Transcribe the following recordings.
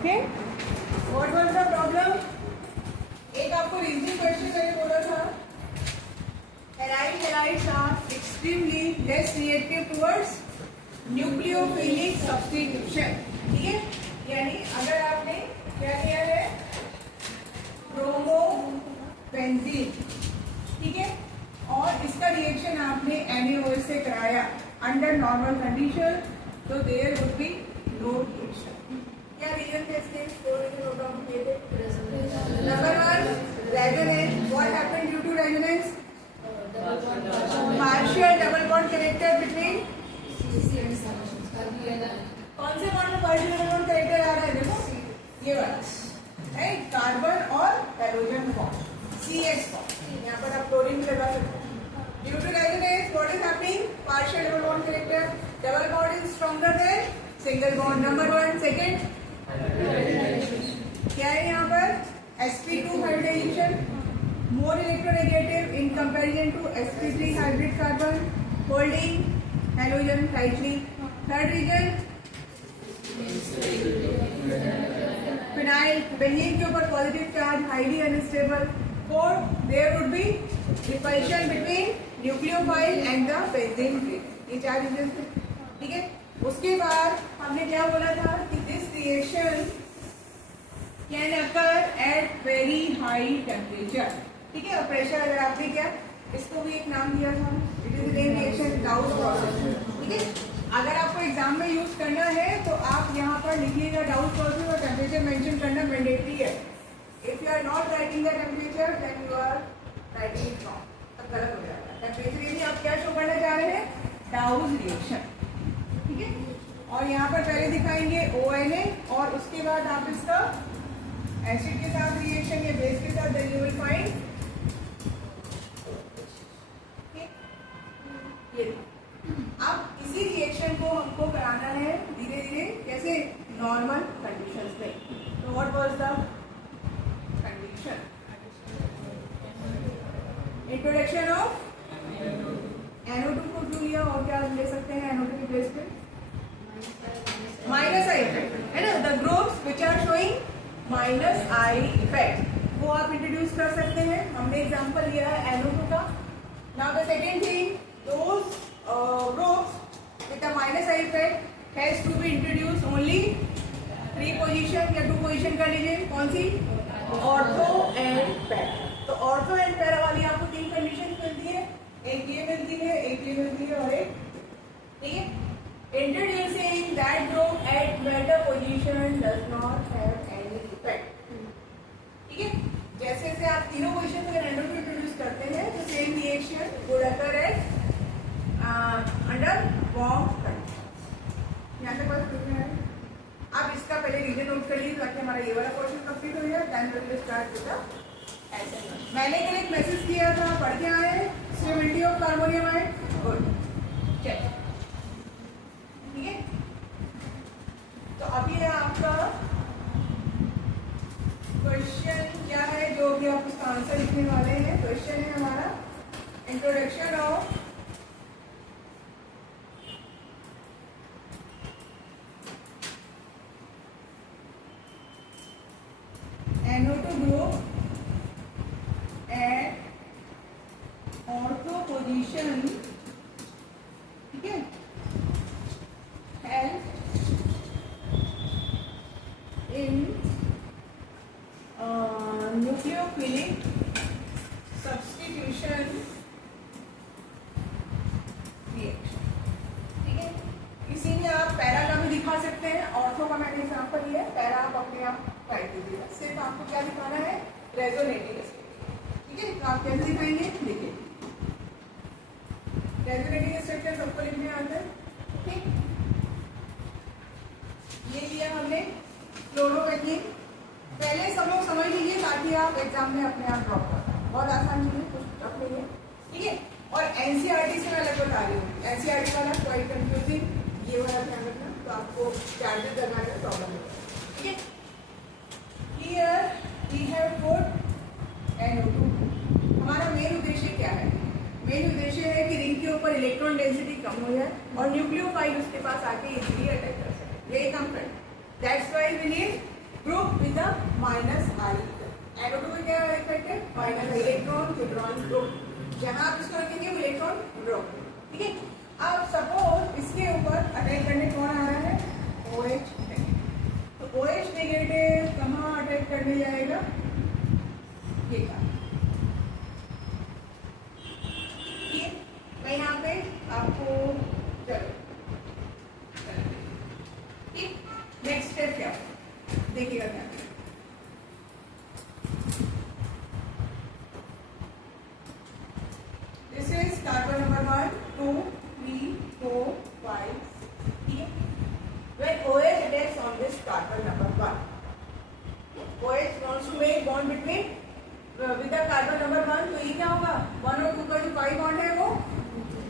Okay, what was the problem? एक आपको reasoning question मैंने बोला था, aryl halides are extremely less reactive towards nucleophilic substitution. ठीक है, यानी अगर आपने क्या किया है, ब्रोमोबेंजीन, ठीक है, और इसका रिएक्शन आपने NaOH से कराया अंडर नॉर्मल कंडीशन, तो there would be no reaction. क्या रीजन थे इसके? दो रीजन नोट डाउन किए थे। Number 1, resonance. What happened due to resonance? Partial double bond character between, कौन से बॉन्ड में पार्शियल डबल बॉन्ड कैरेक्टर आ रहा है? देखो ये वाला, राइट, कार्बन और हाइड्रोजन बॉन्ड, CH बॉन्ड। यहाँ पर आप क्लोरीन भी लगा सकते हैं। Due to resonance what is happening? Partial double bond character, double bond is stronger than single bond. Number 1। Second क्या है यहाँ पर? sp2 hybridisation, more electronegative in comparison to sp3 hybrid carbon, holding halogen tightly. Third reason, phenyl benzene के ऊपर positive charge, highly unstable. Fourth, there would be repulsion between nucleophile and the benzene group. ये 4 reasons थे, ठीक है। उसके बाद हमने क्या बोला था कि this reaction can occur at very high temperature, ठीक है। और प्रेशर अगर आपने क्या, इसको भी एक नाम दिया था, it is name reaction डाउस process, ठीक है। अगर आपको एग्जाम में यूज करना है तो आप यहाँ पर लिखिएगा डाउस प्रोसेस और टेम्परेचर मेंशन करना मैंडेटरी है। If you are not writing the temperature then you are writing it wrong, तब गलत हो जाएगा। टेम्परेचर यानी आप क्या शो करना चाह रहे हैं? डाउस रिएक्शन, ठीक है। और यहाँ पर पहले दिखाएंगे ONA और उसके बाद आप इसका एसिड के साथ रिएक्शन या बेस के साथ देन यू विल फाइंड ये। अब इसी रिएक्शन को हमको कराना है धीरे धीरे, कैसे? नॉर्मल कंडीशंस में। तो what was the condition? Introduction of NO2 को क्यों लिया और क्या ले सकते हैं NO2 की प्लेस पे? माइनस आई इफेक्ट, है ना। The groups which are showing minus I effect वो आप इंट्रोड्यूस कर सकते हैं। हमने एग्जांपल लिया है NO2 का। Now the second thing, those groups with a minus I effect has to be introduced only 3 position या 2 position कर लीजिए, कौन सी? Ortho and para. तो ऑर्थो एंड पैरा वाली आपको 3 कंडीशन मिलती है, एक ये मिलती है, एक ये मिलती है और एक, ठीक है। Introducing that group at better position does not have any effect, ठीक है। जैसे जैसे आप तीनों पोजिशन अगर NO2 इंट्रोड्यूस करते हैं तो same reaction would occur at under warm condition. यहाँ से बस पूछना है। आप इसका पहले रीजन नोट कर लीजिए ताकि हमारा ये वाला पोर्शन कंप्लीट हो जाए। Then we will start with the essence. मैंने कल एक मैसेज किया था, पढ़ के आए? Stability of carbonium ion, good, check, ठीक है। तो अभी है आपका क्वेश्चन क्या है जो भी आप उसका आंसर लिखने वाले हैं। क्वेश्चन है हमारा introduction of NO2 group at ortho position, ठीक है, help in nucleophilic substitution reaction, ठीक है। इसी में आप पैरा का भी दिखा सकते हैं, ऑर्थो का मैंने एग्जाम्पल लिया है, पैरा आप अपने आप राइट दीजिएगा। सिर्फ आपको क्या दिखाना है? रेजोनेटिंग, ठीक है। तो आप कैसे दिखाएंगे? देखिए, रेजोनेटिंग स्ट्रक्चर सबको लिखने आता है, ठीक। ये लिया हमने फ्लोरोबेंजीन। पहले सब लोग समझ लीजिए ताकि आप एग्जाम में अपने आप ड्रॉप कर पाए। बहुत आसान चीज है, कुछ रख लीजिए, ठीक है। और एनसीईआरटी से मैं अलग बता रही हूँ, एनसीईआरटी वाला क्वाइट कंफ्यूजिंग, ये वाला ध्यान रखना, तो आपको चार्जेस करना का प्रॉब्लम होगा, ठीक है। Here we have put NO2। हमारा मेन उद्देश्य क्या है? मेन उद्देश्य है कि रिंग के ऊपर इलेक्ट्रॉन डेंसिटी कम हो जाए और न्यूक्लियोफाइल उसके पास आके इजीली अटैक कर सके, यही काम करना। That's why we need group with the minus I effect. NO2 में क्या इफेक्ट है? Minus electron neutron group. जहां आप इसको रखेंगे वो इलेक्ट्रॉन ग्रुप, ठीक है। अब सपोज इसके ऊपर अटैक करने कौन आ रहा है? OH negative. तो OH नेगेटिव कहाँ अटैक करने जाएगा? ये का, ठीक है। मैं यहाँ पे आपको चलो ठीक, नेक्स्ट स्टेप क्या देखिएगा ध्यान। दिस इज कार्बन नंबर 1 2 3 4 5 6, ठीक है। When OH attacks on this carbon number 1, OH wants to make bond between with the carbon number 1, तो ये क्या होगा? 1 और 2 का जो पाई बॉन्ड है वो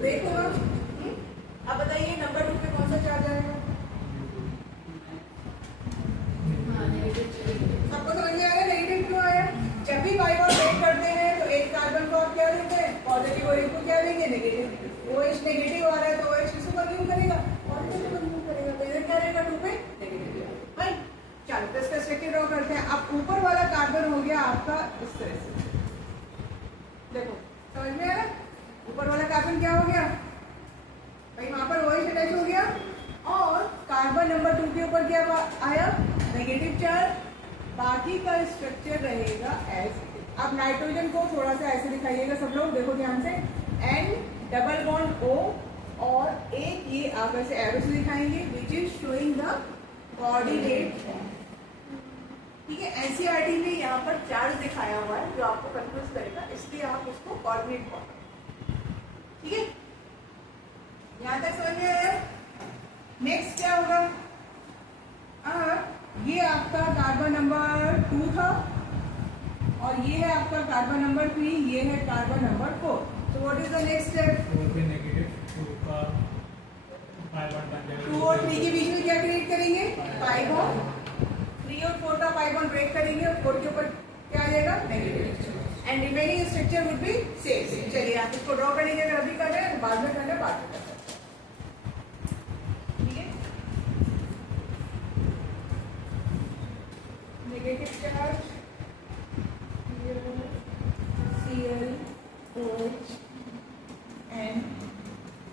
ब्रेक होगा। अब बताइए नंबर 2 पे कौन सा चार्ज आएगा? सबको समझ में आ रहा है नेगेटिव क्यों आया? जब भी पाई बॉन्ड ब्रेक करते हैं तो एक कार्बन को आप क्या देते हैं? पॉजिटिव, और एक को क्या देंगे? नेगेटिव। OH नेगेटिव आ रहा है तो OH किसको कंज्यूम करेगा? पॉजिटिव को कंज्यूम करेगा। तो इधर क्या रहेगा? 2 पे नेगेटिव, राइट। चलो तो इसका स्ट्रक्चर ड्रॉ करते हैं। अब ऊपर वाला कार्बन हो गया आपका इस तरह से, देखो समझ में आ रहा है? ऊपर वाला कार्बन क्या हो गया भाई? वहां पर OH अटैच हो गया और कार्बन नंबर 2 के ऊपर क्या आया? Negative charge. बाकी का स्ट्रक्चर रहेगा एज। अब नाइट्रोजन को थोड़ा सा ऐसे दिखाइएगा सब लोग, देखो ध्यान से। N डबल बॉन्ड O और एक ये आप ऐसे एरो से दिखाएंगे which is showing the coordinate, ठीक है। एनसीईआरटी में यहाँ पर चार्ज दिखाया हुआ है जो आपको कंफ्यूज करेगा, इसलिए आप उसको कोऑर्डिनेट पढ़ो, ठीक है। यहाँ तक समझ में आया? नेक्स्ट क्या होगा? ये आपका कार्बन नंबर 2 था और ये है आपका कार्बन नंबर 3, ये है कार्बन नंबर 4। तो what is the next step? 2 और 3 के बीच में क्या क्रिएट करेंगे? Pi bond. 3 और 4 का पाई बॉन्ड ब्रेक करेंगे और 4 के ऊपर क्या आ जाएगा? Negative. And remaining structure would be same. चलिए आप इसको ड्रॉ कर लीजिए, अगर अभी कर रहे हैं, बाद में करना है, बाद में करना है, ठीक है। Negative charge Cl OH and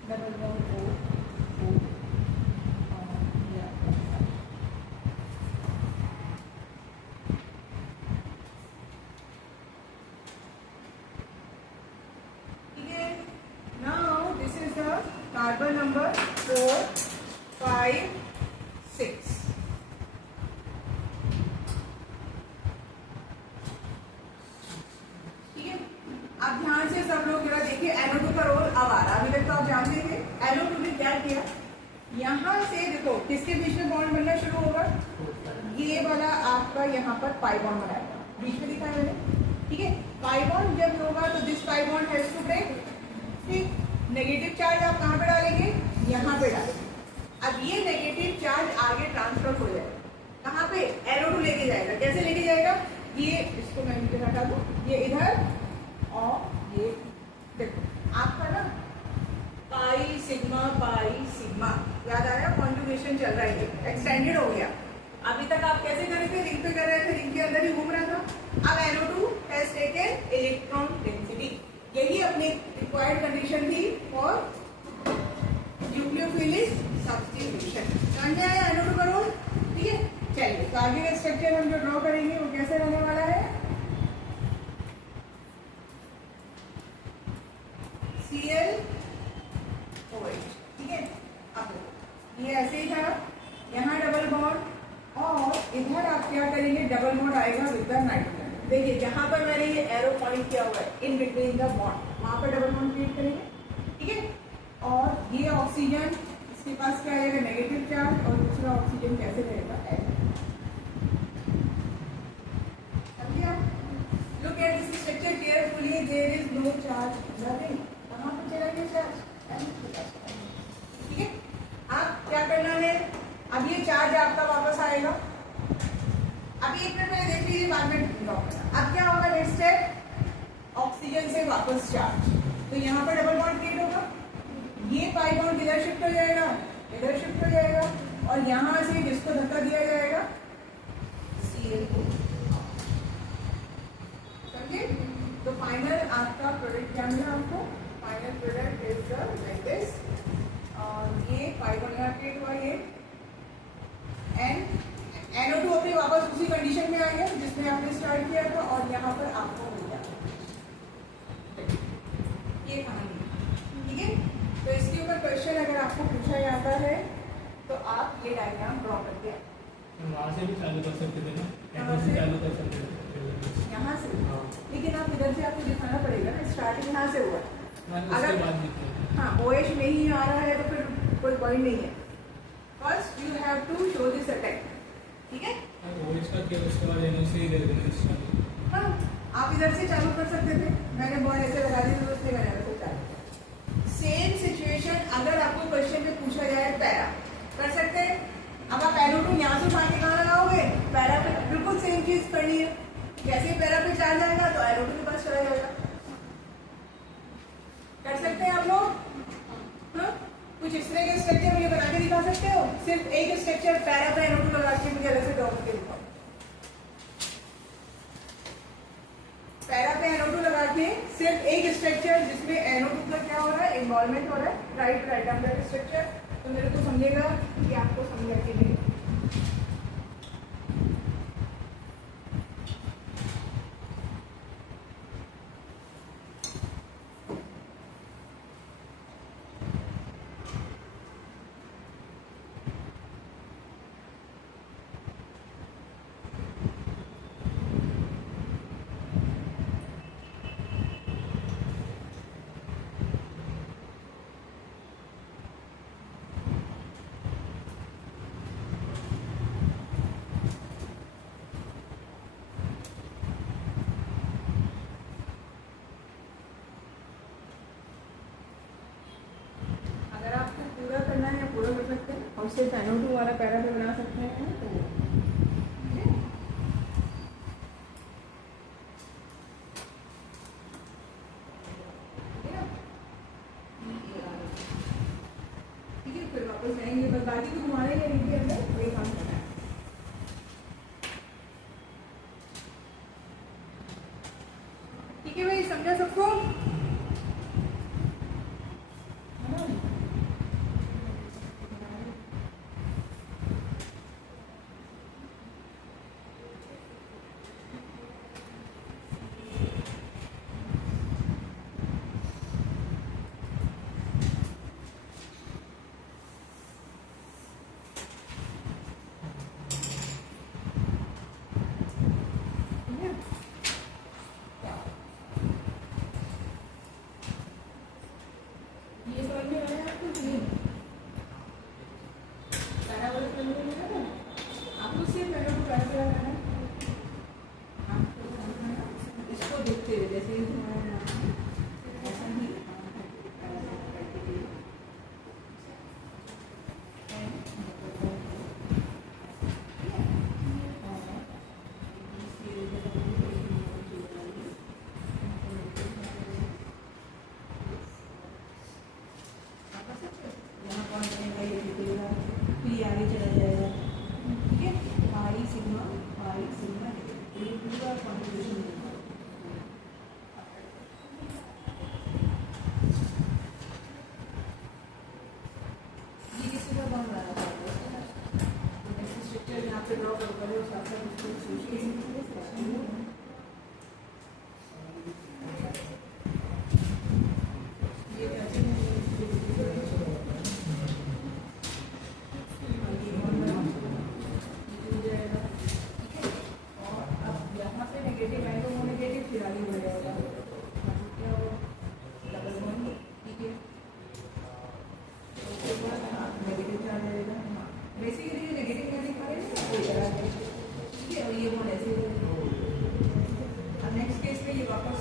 double bond O carbon number 4 5 6, ठीक है। अब ध्यान से सब लोग जरा देखिए NO2 का रोल अब आ रहा है। अभी तक तो आप जानते थे NO2 ने क्या किया, यहाँ से देखो किसके बीच में बॉन्ड बनना शुरू होगा? ये वाला आपका यहाँ पर पाई बॉन्ड बनाएगा, बीच में दिखा मैंने, ठीक है। पाई बॉन्ड जब होगा तो this pi bond has to break, ठीक। नेगेटिव चार्ज आप कहाँ पे डालेंगे? यहाँ पे डालेंगे। अब ये नेगेटिव चार्ज आगे ट्रांसफर हो जाएगा, कहाँ पे? NO2 लेके जाएगा। कैसे लेके जाएगा? ये इसको मैं नीचे हटा दूं, ये इधर और ये देखो आपका ना पाई सिग्मा याद आया? कॉन्जुगेशन चल रहा है, एक्सटेंडेड हो गया। अभी तक आप कैसे कर रहे थे? रिंग पे कर रहे थे, रिंग के अंदर ही घूम रहा था। अब NO2 has taken electron density, यही अपनी रिक्वायर्ड कंडीशन थी फॉर न्यूक्लियोफिलिक सब्स्टिट्यूशन। समझ में आया NO2 का रोल, ठीक है। चलिए तो आगे का स्ट्रक्चर हम जो ड्रॉ करेंगे वो कैसे रहने वाला है? Cl OH, ठीक है। अब ये ऐसे ही था, यहाँ डबल बॉन्ड और इधर आप क्या करेंगे? डबल बॉन्ड आएगा विद द नाइट्रोजन। देखिए जहां पर मैंने ये एरो पॉइंट किया हुआ है इन बिटवीन द बॉन्ड, वहां पर डबल बॉन्ड क्रिएट करेंगे, ठीक है। और ये ऑक्सीजन इसके पास क्या आएगा? नेगेटिव चार्ज, और दूसरा ऑक्सीजन कैसे रहेगा? समझिए आप? Look at this structure carefully, there is no charge, nothing. कहां पर चला गया चार्ज? ठीक है। अब क्या करना है? अब ये चार्ज आपका वापस आएगा। अभी एक मिनट में देख लीजिए, बाद में ड्रॉ करना। अब क्या होगा नेक्स्ट स्टेप? ऑक्सीजन से वापस चार्ज, तो यहाँ पर डबल बॉन्ड क्रिएट होगा। ये पाई बॉन्ड किधर शिफ्ट हो जाएगा? इधर शिफ्ट हो जाएगा। और यहाँ से जिसको धक्का दिया जाएगा वापस उसी कंडीशन में आएंगे जिसमें आपने स्टार्ट किया था और यहाँ पर आपको मिल जाएगा ये कहानी। ठीक है, तो इसके ऊपर क्वेश्चन अगर आपको पूछा जाता है तो आप ये डायग्राम ड्रॉ करके वहाँ से भी चालू कर सकते थे ना, कहाँ से? चालू कर सकते थे यहाँ से। हाँ। लेकिन आप इधर से आपको दिखाना पड़ेगा ना, स्टार्टिंग यहाँ से हुआ। उसके बाद दिखते हाँ OH नहीं आ रहा है तो फिर कोई पॉइंट नहीं है। First you have to show this attack. ठीक है, OH का केवल उसके बाद NO से ही दे देना। हाँ आप इधर से चालू कर सकते थे, मैंने बॉन्ड ऐसे लगा दी तो उससे मैंने ऐसे चालू। सेम सिचुएशन अगर आपको क्वेश्चन में पूछा जाए पैरा, कर सकते हैं। अब आप NO2 यहाँ से उठा के कहाँ लगाओगे, पैरा पे बिल्कुल सेम चीज करनी है। जैसे ही पैरा पे चार्ज आएगा तो NO2 के पास चला जाएगा। कर सकते हैं आप लोग। हाँ कुछ इस तरह के स्ट्रक्चर मुझे बना के दिखा सकते हो, सिर्फ एक स्ट्रक्चर पैरा पे NO2 लगा के मुझे अलग से ड्रॉ करके दिखाओ। पैरा पे NO2 लगा के सिर्फ एक स्ट्रक्चर जिसमें NO2 का क्या हो रहा है, इन्वॉल्वमेंट हो रहा है, राइट अंडर स्ट्रक्चर। तो मेरे को समझेगा कि आपको समझ आती नहीं। पूरा करना है पूरा कर सकते हैं, और सिर्फ NO2 वाला पैरा पे बना सकते हैं तो ठीक है। फिर वापस जाएंगे, बस बाकी तो तुम्हारे लिए लिखिए अंदर वही काम करना है। ठीक है भाई, समझा सबको? इसको देखते हुए जैसे ऐसा ही आगे चला जाएगा। ठीक है, पाई सिग्मा ये पूरा कॉन्ट्रीब्यूशन देगा। ये किसी का बन रहा है स्ट्रक्चर यहाँ पे ड्रॉ करो उसका नेक्स्ट केस में ये वापस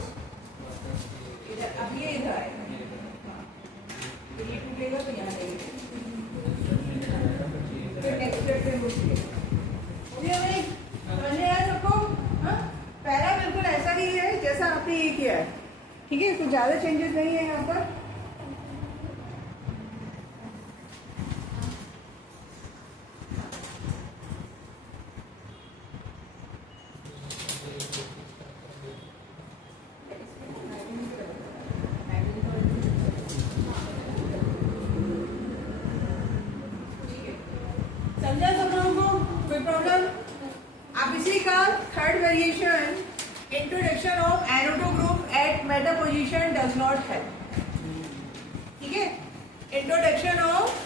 इधर, अब ये इधर आएगा, ये टूटेगा तो यहाँ लगेगा, फिर नेक्स्ट स्टेप पे हो गया भाई। समझ में आया सबको? हाँ, पैरा बिल्कुल ऐसा ही है जैसा आपने ये किया है। ठीक है, कुछ ज्यादा चेंजेस नहीं है यहाँ पर। समझा सब लोगों को? कोई प्रॉब्लम? इसी का third variation, introduction of NO2 group at meta position does not help. ठीक है, इंट्रोडक्शन ऑफ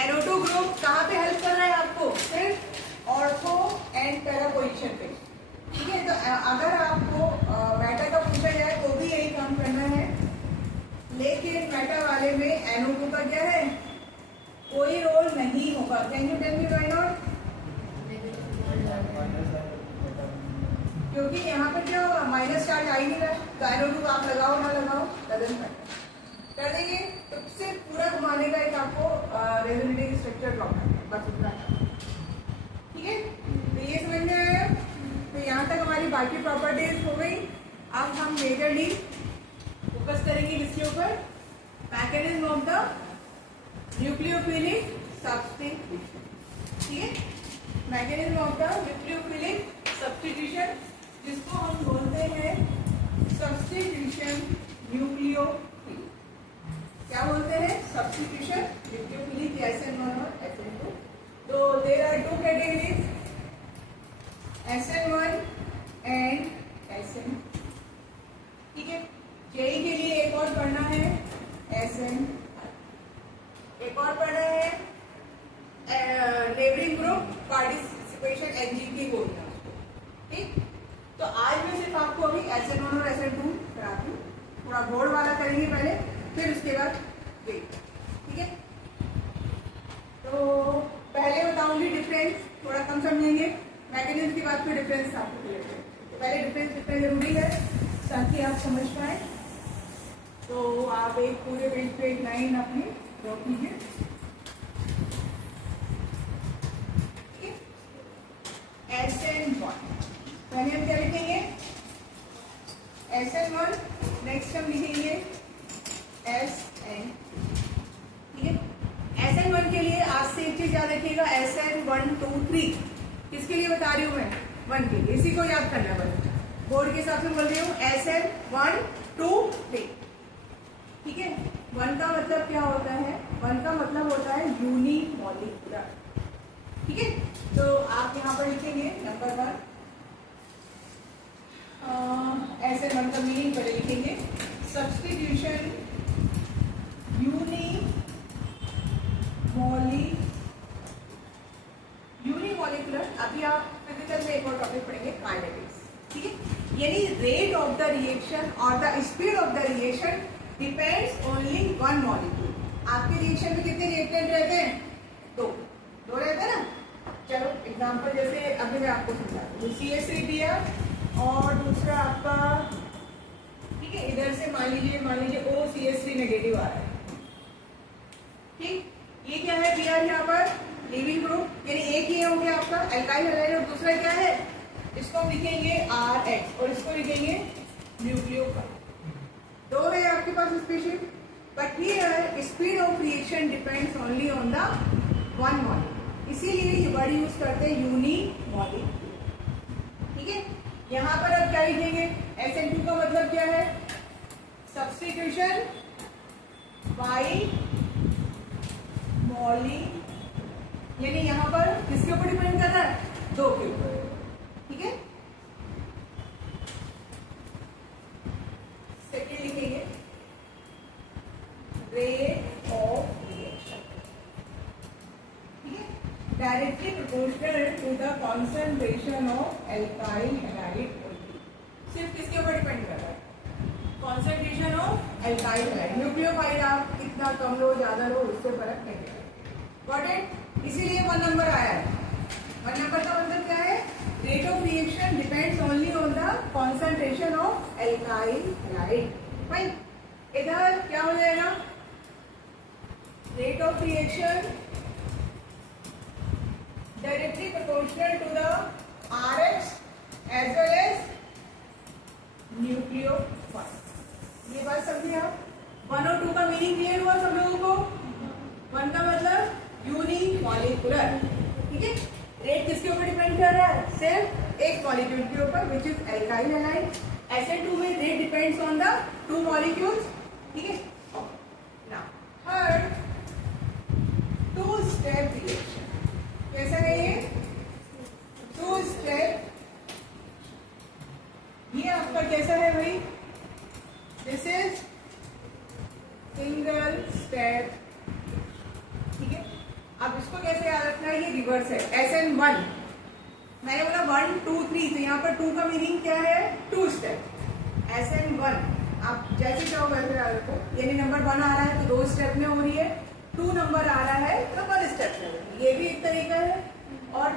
NO2 ग्रुप कहाँ पे हेल्प कर रहा है आपको? सिर्फ ऑर्थो एंड पैरा पोजिशन पे। ठीक है, तो अगर आपको मेटा का पूछा जाए तो भी यही काम करना है, लेकिन मेटा वाले में NO2 का क्या है? कोई रोल नहीं होगा। Can you tell me why not? क्योंकि यहाँ पर क्या होगा, माइनस चार्ज आ ही नहीं रहा, तो NO2 आप लगाओ ना लगाओ डजंट मैटर। कर देंगे तो सिर्फ पूरा घुमाने का एक आपको रेजोनेटिंग स्ट्रक्चर ड्रॉ करना है, बस उतना है। ठीक है, तो ये समझ में आया। तो यहाँ तक हमारी बाकी प्रॉपर्टीज हो गई। अब हम मेजरली फोकस करेंगे किसके ऊपर? Mechanism of the nucleophilic substitution. ठीक है, mechanism of the nucleophilic substitution, जिसको हम बोलते हैं सब्स्टिट्यूशन न्यूक्लियोफिलिक। क्या बोलते हैं? सब्स्टिट्यूशन न्यूक्लियोफिलिक, SN1 और SN2। तो there are two categories, SN1 and SN। ठीक है, जेई के लिए एक और पढ़ना है SN, एक और पढ़ना है नेबरिंग ग्रुप पार्टिसिपेशन NGP बोलते हैं उसको। ठीक, तो आज मैं सिर्फ आपको अभी SN1 और SN2 कराती हूँ। थोड़ा बोर्ड वाला करेंगे पहले, फिर उसके बाद वेट। ठीक है, तो पहले बताऊंगी डिफरेंस, थोड़ा कम समझेंगे। मैकेनिज्म की बात फिर डिफरेंस आपको क्लियर है। तो पहले डिफरेंस कितना जरूरी है ताकि आप समझ पाए। तो आप एक पूरे पेज पे एक लाइन अपनी ड्रॉ कीजिए। SN1 पहले हम क्या लिखेंगे? SN1, नेक्स्ट हम लिखेंगे SN। ठीक है, SN1 के लिए आज से एक चीज याद रखिएगा, SN1 2 3 किसके लिए बता रही हूँ मैं? 1 के लिए। इसी को याद करना पड़ेगा, बोर्ड के हिसाब से बोल रही हूँ। SN1 2 3। ठीक है, 1 का मतलब क्या होता है? 1 का मतलब होता है यूनिमॉलिक्यूलर। ठीक है, तो आप यहाँ पर लिखेंगे नंबर 1, SN1 का मीनिंग पहले लिखेंगे, सब्स्टिट्यूशन यूनिमॉलिक्यूलर। अभी आप फिजिकल में एक और टॉपिक पढ़ेंगे, काइनेटिक्स। ठीक है, यानी रेट ऑफ द रिएक्शन और the speed of the reaction depends only one molecule. आपके रिएक्शन में कितने रिएक्टेंट रहते हैं? दो रहते हैं ना। चलो एग्जांपल जैसे अभी मैं आपको समझाती हूँ, CH3 दिया और दूसरा आपका, ठीक है, इधर से मान लीजिए OCH3 नेगेटिव आ रहा है। ठीक, ये क्या है? Br यहाँ पर लीविंग ग्रुप, यानी एक ही हो गया आपका एल्काइल हैलाइड, और दूसरा क्या है? इसको हम लिखेंगे RH और इसको लिखेंगे न्यूक्लियोफाइल। दो है आपके पास species, but here speed of reaction depends only on the one molecule, इसीलिए ये वर्ड यूज करते हैं यूनिमॉलिक्यूल। ठीक है, यहाँ पर अब क्या लिखेंगे? SN2 का मतलब क्या है? सब्स्टिट्यूशन बाई मॉली, यानी यहाँ पर किसके ऊपर डिपेंड कर रहा है? दो के ऊपर। ठीक है, सेकेंड लिखेंगे रेट ऑफ रिएक्शन। ठीक है, directly proportional to the concentration of alkyl halide. सिर्फ किसके ऊपर डिपेंड कर रहा है? Concentration of alkyl halide. Nucleophile आप कितना कम लो ज्यादा लो उससे फर्क नहीं पड़ेगा। Got it? इसीलिए 1 नंबर आया है। 1 नंबर का मतलब क्या है? Rate of reaction depends only on the concentration of alkyl halide. Fine, इधर क्या हो जाएगा? Rate of reaction directly proportional to the RH as well as nucleophile. ये बात समझिए आप। 1 और 2 का मीनिंग क्लियर हुआ सब लोगों को? 1 का मतलब यूनिमॉलिक्यूलर। ठीक है, रेट किसके ऊपर डिपेंड कर रहा है? सिर्फ एक मॉलिक्यूल के ऊपर, which is alkyl halide. SN2 में rate depends on the 2 molecules. ठीक है, नाउ थर्ड 2 स्टेप रिएक्शन। कैसा है ये? 2 स्टेप कैसा है भाई, दिस इज सिंगल स्टेप, ठीक है। अब इसको कैसे याद रखना है, ये रिवर्स है, SN1, मैंने बोला 1 2 3, तो यहाँ पर 2 का मीनिंग क्या है, 2 स्टेप, SN1, आप जैसे चाहो वैसे याद रखो, यानी नंबर 1 आ रहा है तो 2 स्टेप में हो रही है, 2 नंबर आ रहा है तो 1 स्टेप में हो रही है, ये भी एक तरीका है, और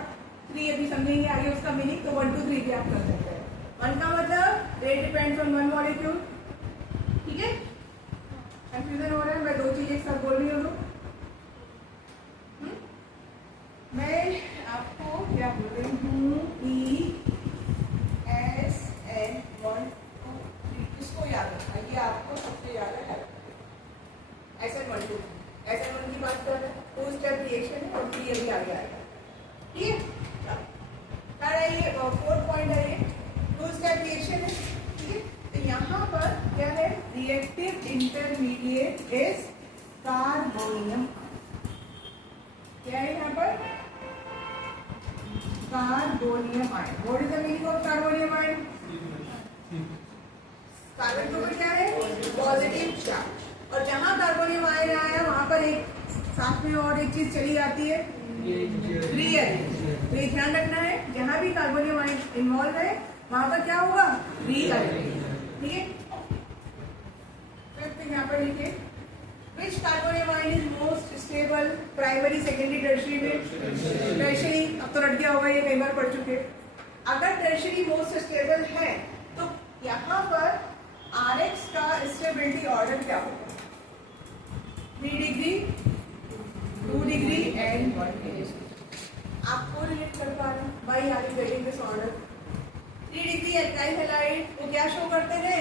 3 अभी समझेंगे आगे उसका मीनिंग, तो 1 2 3 भी आप कर सकते हैं। 1 का मतलब रेट डिपेंड्स ऑन 1 मॉलिक्यूल, ठीक है। कंफ्यूजन हो रहा है, मैं 2 चीजें एक साथ बोल रही हूँ, मैं आपको क्या बोल रही हूँ, ESN1 इसको याद रखना, ये आपको सबसे ज्यादा है। SN1 2, SN1 की बात कर रहे हैं, 2 स्टेप रिएक्शन है और 3 अभी आगे आएगा, ठीक है। थर्ड आइए, 4th पॉइंट आइए, 2 स्टेप रिएक्शन है, ठीक है। तो यहाँ पर क्या है, रिएक्टिव इंटरमीडिएट इज कार्बोनियम, क्या है यहाँ पर, carbonium ion. What is the meaning of carbonium ion, carbon के ऊपर क्या है, पॉजिटिव चार्ज, और जहां कार्बोनियम आयन आया वहां पर एक साथ में और एक चीज चली जाती है, रीअरेंज। तो ये ध्यान रखना है, जहां भी कार्बोनियम आयन इन्वॉल्व है वहां पर क्या होगा, रीअरेंज, ठीक है। फिर यहाँ पर लिखिए, which carbonium ion is most stable, primary secondary tertiary में, टर्शियरी अब तो रट गया होगा, ये कई बार पढ़ चुके। अगर टर्शियरी मोस्ट स्टेबल है तो यहाँ पर RX का स्टेबिलिटी ऑर्डर क्या होगा, 3 डिग्री, 2 डिग्री एंड 1 डिग्री। आपको रिलेट कर पा रहे हैं, by are you getting this order. 3 degree alkyl halide वो क्या शो करते हैं,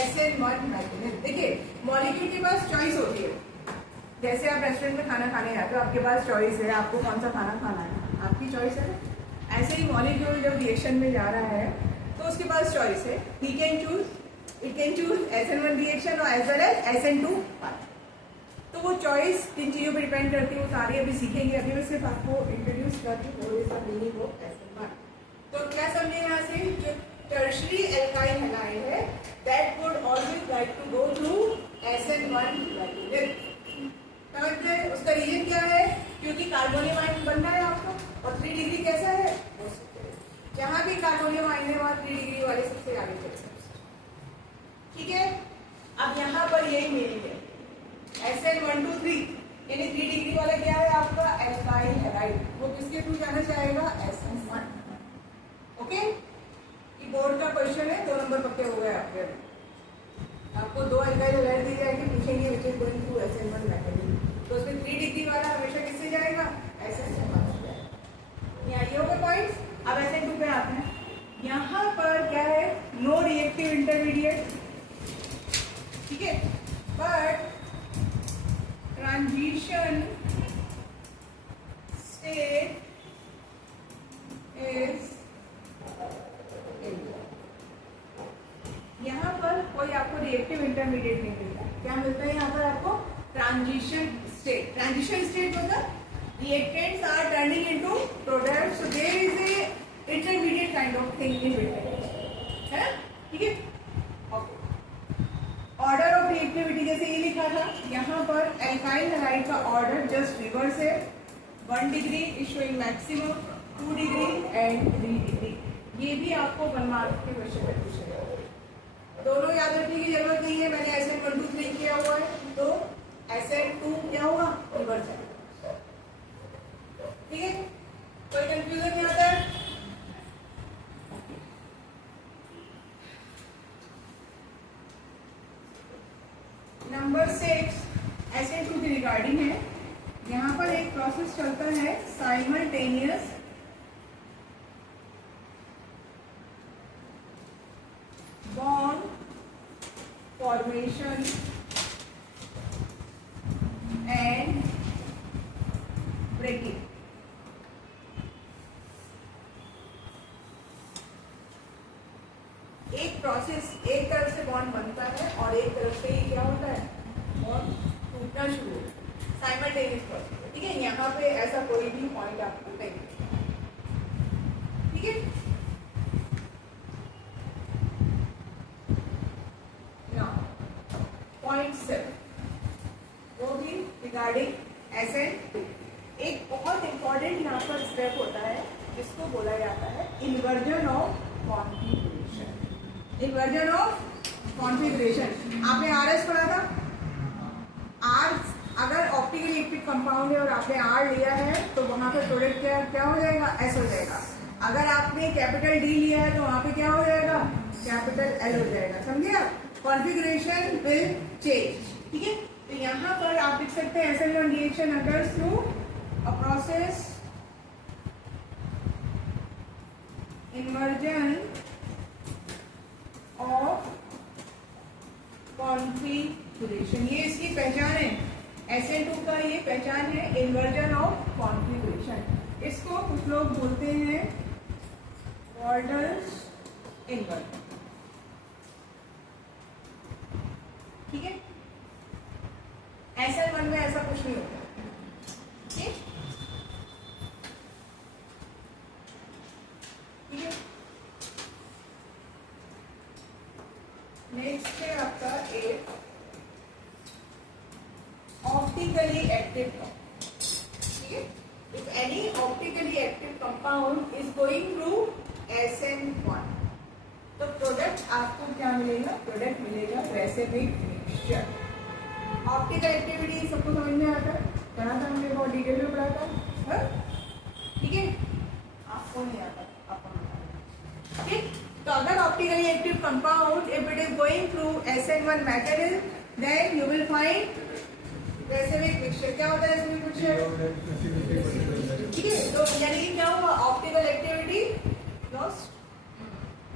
SN1 मैग्नीज। देखिए मॉलिक्यूल के पास चॉइस होती है, जैसे आप रेस्टोरेंट में खाना खाने आते हो, आपके पास चॉइस है, आपको कौन सा खाना खाना है, आपकी चॉइस है। ऐसे ही मॉलिक्यूल जब रिएक्शन में जा रहा है तो उसके पास चॉइस है, he can choose, it can choose SN1 reaction और एज वेल एज SN2। तो वो चॉइस किन चीजों पर डिपेंड करती है वो सारी अभी सीखेंगे, अभी मैं सिर्फ आपको इंट्रोड्यूस करती हूँ मीनिंग ऑफ SN1। तो क्या समझे यहाँ से, जो टर्शियरी एल्काइल हैलाइड है that would always like to go through SN1 manganese. समझ गए, उसका रीजन क्या है, क्योंकि कार्बोनियम आयन बनना है आपको, और 3 डिग्री कैसा है, जहां भी कार्बोनियम आयन है वहां 3 डिग्री वाले सबसे आगे चल सकते, ठीक है। अब यहाँ पर यही मीनिंग है, SN1 2 3, यानी 3 डिग्री वाला क्या है आपका एल्काइल हैलाइड, वो किसके थ्रू जाना चाहेगा, SN1, ओके। ये बोर्ड का क्वेश्चन है, 2 नंबर पक्के हो गए आपके। आपको 2 एल्काइल हैलाइड दी जाएगी, पूछेंगे which is going to SN1 manganese, तो उसमें 3 डिग्री वाला हमेशा किससे जाएगा, SN1 से जाएगा। यहाँ ये होगा पॉइंट्स। अब SN2 पे आते हैं, यहाँ पर क्या है, नो रिएक्टिव इंटरमीडिएट, ठीक है, बट ट्रांजिशन स्टेट इज, यहाँ पर कोई आपको रिएक्टिव इंटरमीडिएट नहीं मिलता, क्या मिलता है यहाँ पर आपको, ट्रांजिशन स्टेट। ट्रांजिशन स्टेट मतलब reactants are turning into products, so there is a intermediate kind of thing in between, है, ठीक है। ऑर्डर ऑफ रिएक्टिविटी जैसे ये लिखा था, यहाँ पर एल्काइल हैलाइड का ऑर्डर जस्ट रिवर्स है, 1 degree is showing maximum, 2 degree and 3 degree. ये भी आपको 1 मार्क के क्वेश्चन में पूछेगा, दोनों याद रखने की जरूरत नहीं है। मैंने SN1 2 3 किया हुआ है, तो SN2 क्या होगा, रिवर्स है, ठीक है। कोई कंफ्यूजन यहाँ तक, नंबर 6 SN2 की रिगार्डिंग है। यहाँ पर एक प्रोसेस चलता है simultaneous bond formation and breaking. एक प्रोसेस, एक तरफ से बॉन्ड बनता है और एक तरफ से ही क्या होता है, बॉन्ड टूटना शुरू होता है, साइमल्टेनियस प्रोसेस, ठीक है। यहाँ पे ऐसा कोई भी पॉइंट आपको नहीं, ठीक है। कहलाता है inversion of configuration. Inversion of configuration आपने आरएस पढ़ा था। आर अगर ऑप्टिकली एक्टिव कंपाउंड है और आपने आर लिया है तो वहां पे प्रोडक्ट क्या हो जाएगा, एस हो जाएगा। अगर आपने कैपिटल डी लिया है तो वहां पे क्या हो जाएगा, कैपिटल एल हो जाएगा। समझे आप? Configuration will change. ठीक है, तो यहाँ पर आप लिख सकते हैं SN1 reaction occurs through a process inversion of configuration. ये इसकी पहचान है, SN2 का ये पहचान है, इन्वर्जन ऑफ कॉन्फिगरेशन। इसको कुछ लोग बोलते हैं वॉर्डल्स इन्वर्जन। ठीक है, SN1 में ऐसा कुछ नहीं होता। ठीक है, नेक्स्ट है आपका एक ऑप्टिकली एक्टिव कंपाउंड। ठीक है, if any optically active compound is going through SN1 तो प्रोडक्ट आपको क्या मिलेगा, प्रोडक्ट मिलेगा रेसिमिक मिक्सचर। ऑप्टिकल एक्टिविटी सबको समझ में आता है, पढ़ा था हमने, बहुत डिटेल में पढ़ा था। ठीक है, आपको नहीं आता, आपको ठीक। तो अगर optically active compound if it is going through SN1 material then you will find racemic mixture. क्या होता है रेसिमिक मिक्सचर? ठीक है, तो यानी क्या हुआ, ऑप्टिकल एक्टिविटी लॉस्ट।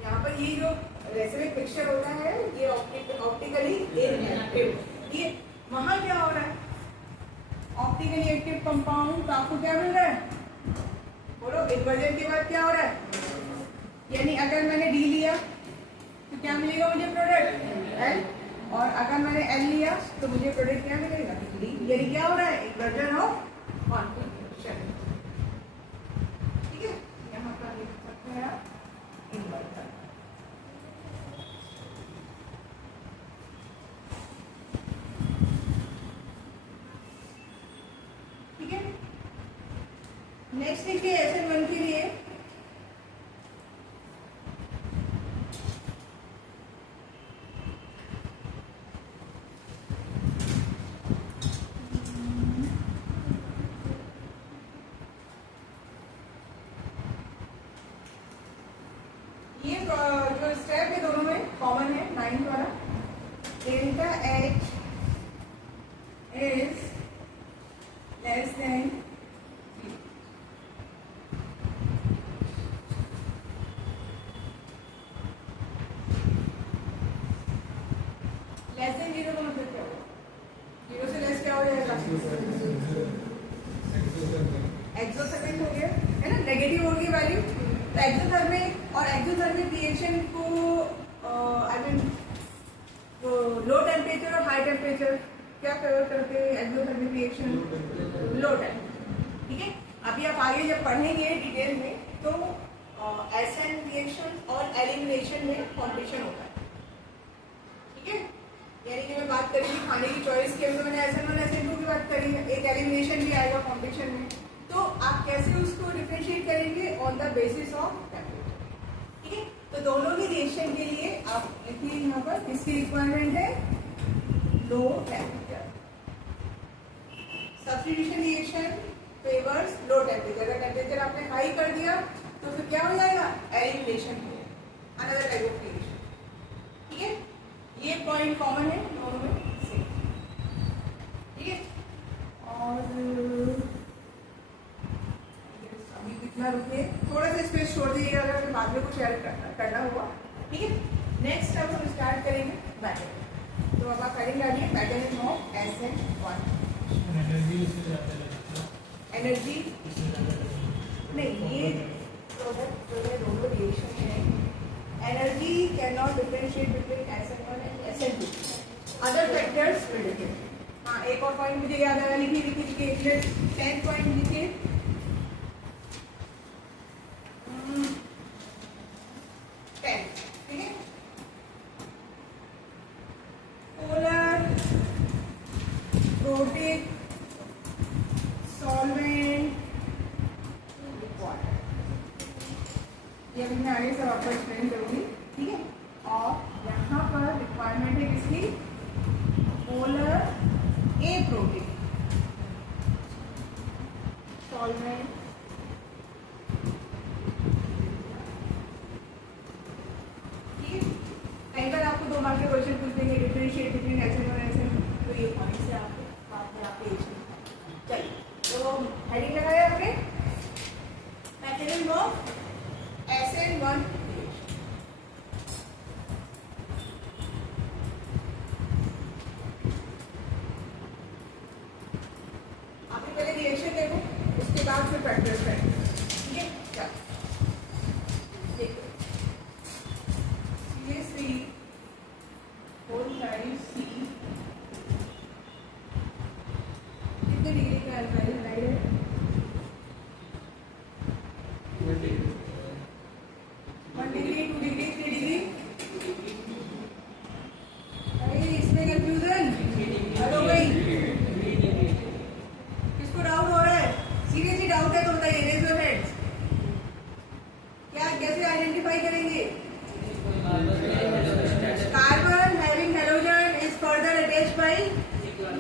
यहाँ पर ये जो रेसिमिक मिक्सचर होता है ये ऑप्टिकली इनएक्टिव। ये वहां क्या हो रहा है, ऑप्टिकली एक्टिव कंपाउंड, आपको क्या मिल रहा है, बोलो। इन्वर्जन के बाद क्या हो रहा है, यानी अगर मैंने डी लिया तो क्या मिलेगा मुझे, प्रोडक्ट एल। और अगर मैंने एल लिया तो मुझे प्रोडक्ट क्या मिलेगा, डी। यानी क्या हो रहा है, इन्वर्जन ऑफ कॉन्फिगरेशन। ठीक है, यहाँ पर लिख सकते हैं आप इन्वर्जन। ठीक है, नेक्स्ट देखिए SN1 के लिए ये जो स्टेप है दोनों में कॉमन है, 9 वाला। Delta H is less than 0। Less than 0 का मतलब क्या होगा, 0 से लेस क्या हो जाएगा, एक्सोथर्मिक हो गया है ना, नेगेटिव होगी वैल्यू। तो एक्सोथर्मिक और एक्सोथर्मिक रिएक्शन को आई मीन लो टेम्परेचर और हाई टेम्परेचर क्या करते हैं, एक्सोथर्मिक रिएक्शन लो टेम्परेचर। ठीक है, अभी आप आगे जब पढ़ेंगे डिटेल में तो SN रिएक्शन और एलिमिनेशन में कॉम्पिटिशन होता है। ठीक है, यानी कि मैं बात करी थी खाने की चॉइस की, अभी तो मैंने SN1 SN2 की बात करी है, एक एलिमिनेशन भी आएगा कॉम्पिटिशन में। तो आप कैसे उसको डिफरेंशिएट करेंगे, on the basis of temperature. ठीक है, तो दोनों ही रिएक्शन के लिए आप देखिए यहाँ पर किसकी रिक्वायरमेंट है, low temperature. Substitution reaction favours low temperature. अगर टेम्परेचर आपने हाई कर दिया तो फिर क्या हो जाएगा, एलिमिनेशन हो जाएगा, अनदर टाइप ऑफ रिएक्शन। ठीक है, ये पॉइंट कॉमन है दोनों में से। ठीक है, और अभी इतना रुकिए, थोड़ा सा स्पेस छोड़ दीजिएगा अगर बाद में कुछ ऐड करना हुआ। ठीक है, नेक्स्ट अब हम स्टार्ट करेंगे मैकेनिज्म। तो अब आप करेंगे आगे मैकेनिज्म ऑफ SN1। एनर्जी नहीं, ये प्रोडक्ट जो है दोनों रिएक्शन है, energy can not differentiate between SN1 and SN2। Other factors will different. हाँ, एक और पॉइंट मुझे याद आया, लिखिए 10 पॉइंट लिखिए। 10, ठीक है, पोलर प्रोटिक सॉल्वेंट वाटर। ये अभी मैं आगे सब आपको एक्सप्लेन करूँगी, ठीक है। और यहाँ पर रिक्वायरमेंट है किसकी, पोलर ए प्रोटीन सॉल्वेंट, ठीक है। कई बार आपको 2 मार्क के क्वेश्चन पूछ देंगे डिफरेंशिएट बिटवीन SN और SN, तो ये पॉइंट से आपको बात में आपके चलिए तो हेडिंग लगाया आपने मैकेनिज्म ऑफ SN1 आपने पहले रिएक्शन देखो, उसके बाद फिर प्रैक्टिस करेंगे, ठीक है। चलो देखो CH3 होल टाइम C कितने डिग्री का अल्काइल हाइड है, 1 डिग्री, 2 डिग्री, 3 डिग्री। अरे इसमें कंफ्यूजन हो गई, किसको डाउट हो रहा है, सीरियसली डाउट है तो बताइए, रेज योर हैंड्स। क्या कैसे आइडेंटिफाई करेंगे, carbon having halogen is further attached bye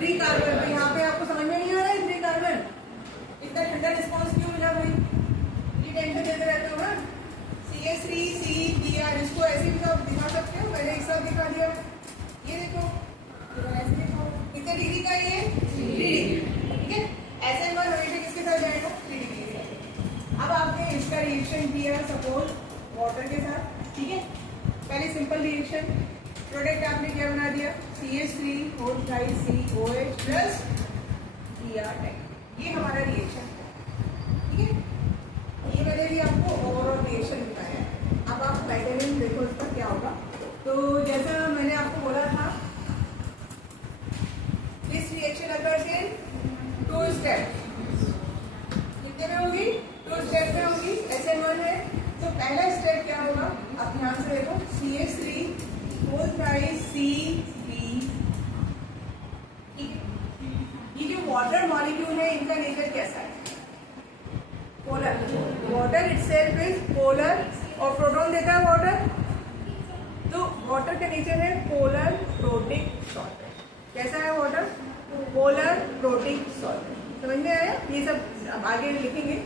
3 carbon. तो यहाँ पे आपको समझ में नहीं आ रहा है 3 कार्बन, इतना ठंडा रिस्पॉन्स क्यों मिला भाई, ये टेंशन देते रहते हो ना। CH3 CBr, इसको ऐसे भी आप दिखा सकते हो, मैंने एक साथ दिखा दिया, ये देखो ऐसे देखो, कितने डिग्री का ये 3 डिग्री, ठीक है। SN1 हमेशा किसके साथ जाएगा, 3 डिग्री के साथ। अब आपने इसका रिएक्शन किया सपोज वाटर के साथ, ठीक है। पहले सिंपल रिएक्शन, प्रोडक्ट आपने क्या बना दिया, CH3 whole try COH plus Br10, ये हमारा रिएक्शन है, ठीक है। ये मैंने भी आपको ओवरऑल रिएक्शन बताया है। अब आप मैकेनिज्म देखो इसका क्या होगा। तो जैसा मैंने आपको बोला था, this reaction occurs in 2 steps, कितने में होगी, 2 स्टेप में होगी। SN1 है तो पहला स्टेप क्या होगा, आप ध्यान से देखो, CH3 होल ट्राई CB, ठीक है। ये जो वाटर मॉलिक्यूल है इनका नेचर कैसा है, polar, water itself is polar, और प्रोटॉन देता है वाटर, तो वाटर का नेचर है पोलर प्रोटिक सॉल्वेंट। कैसा है वाटर, पोलर प्रोटिक सॉल्वेंट, समझ में आया, ये सब अब आगे लिखेंगे।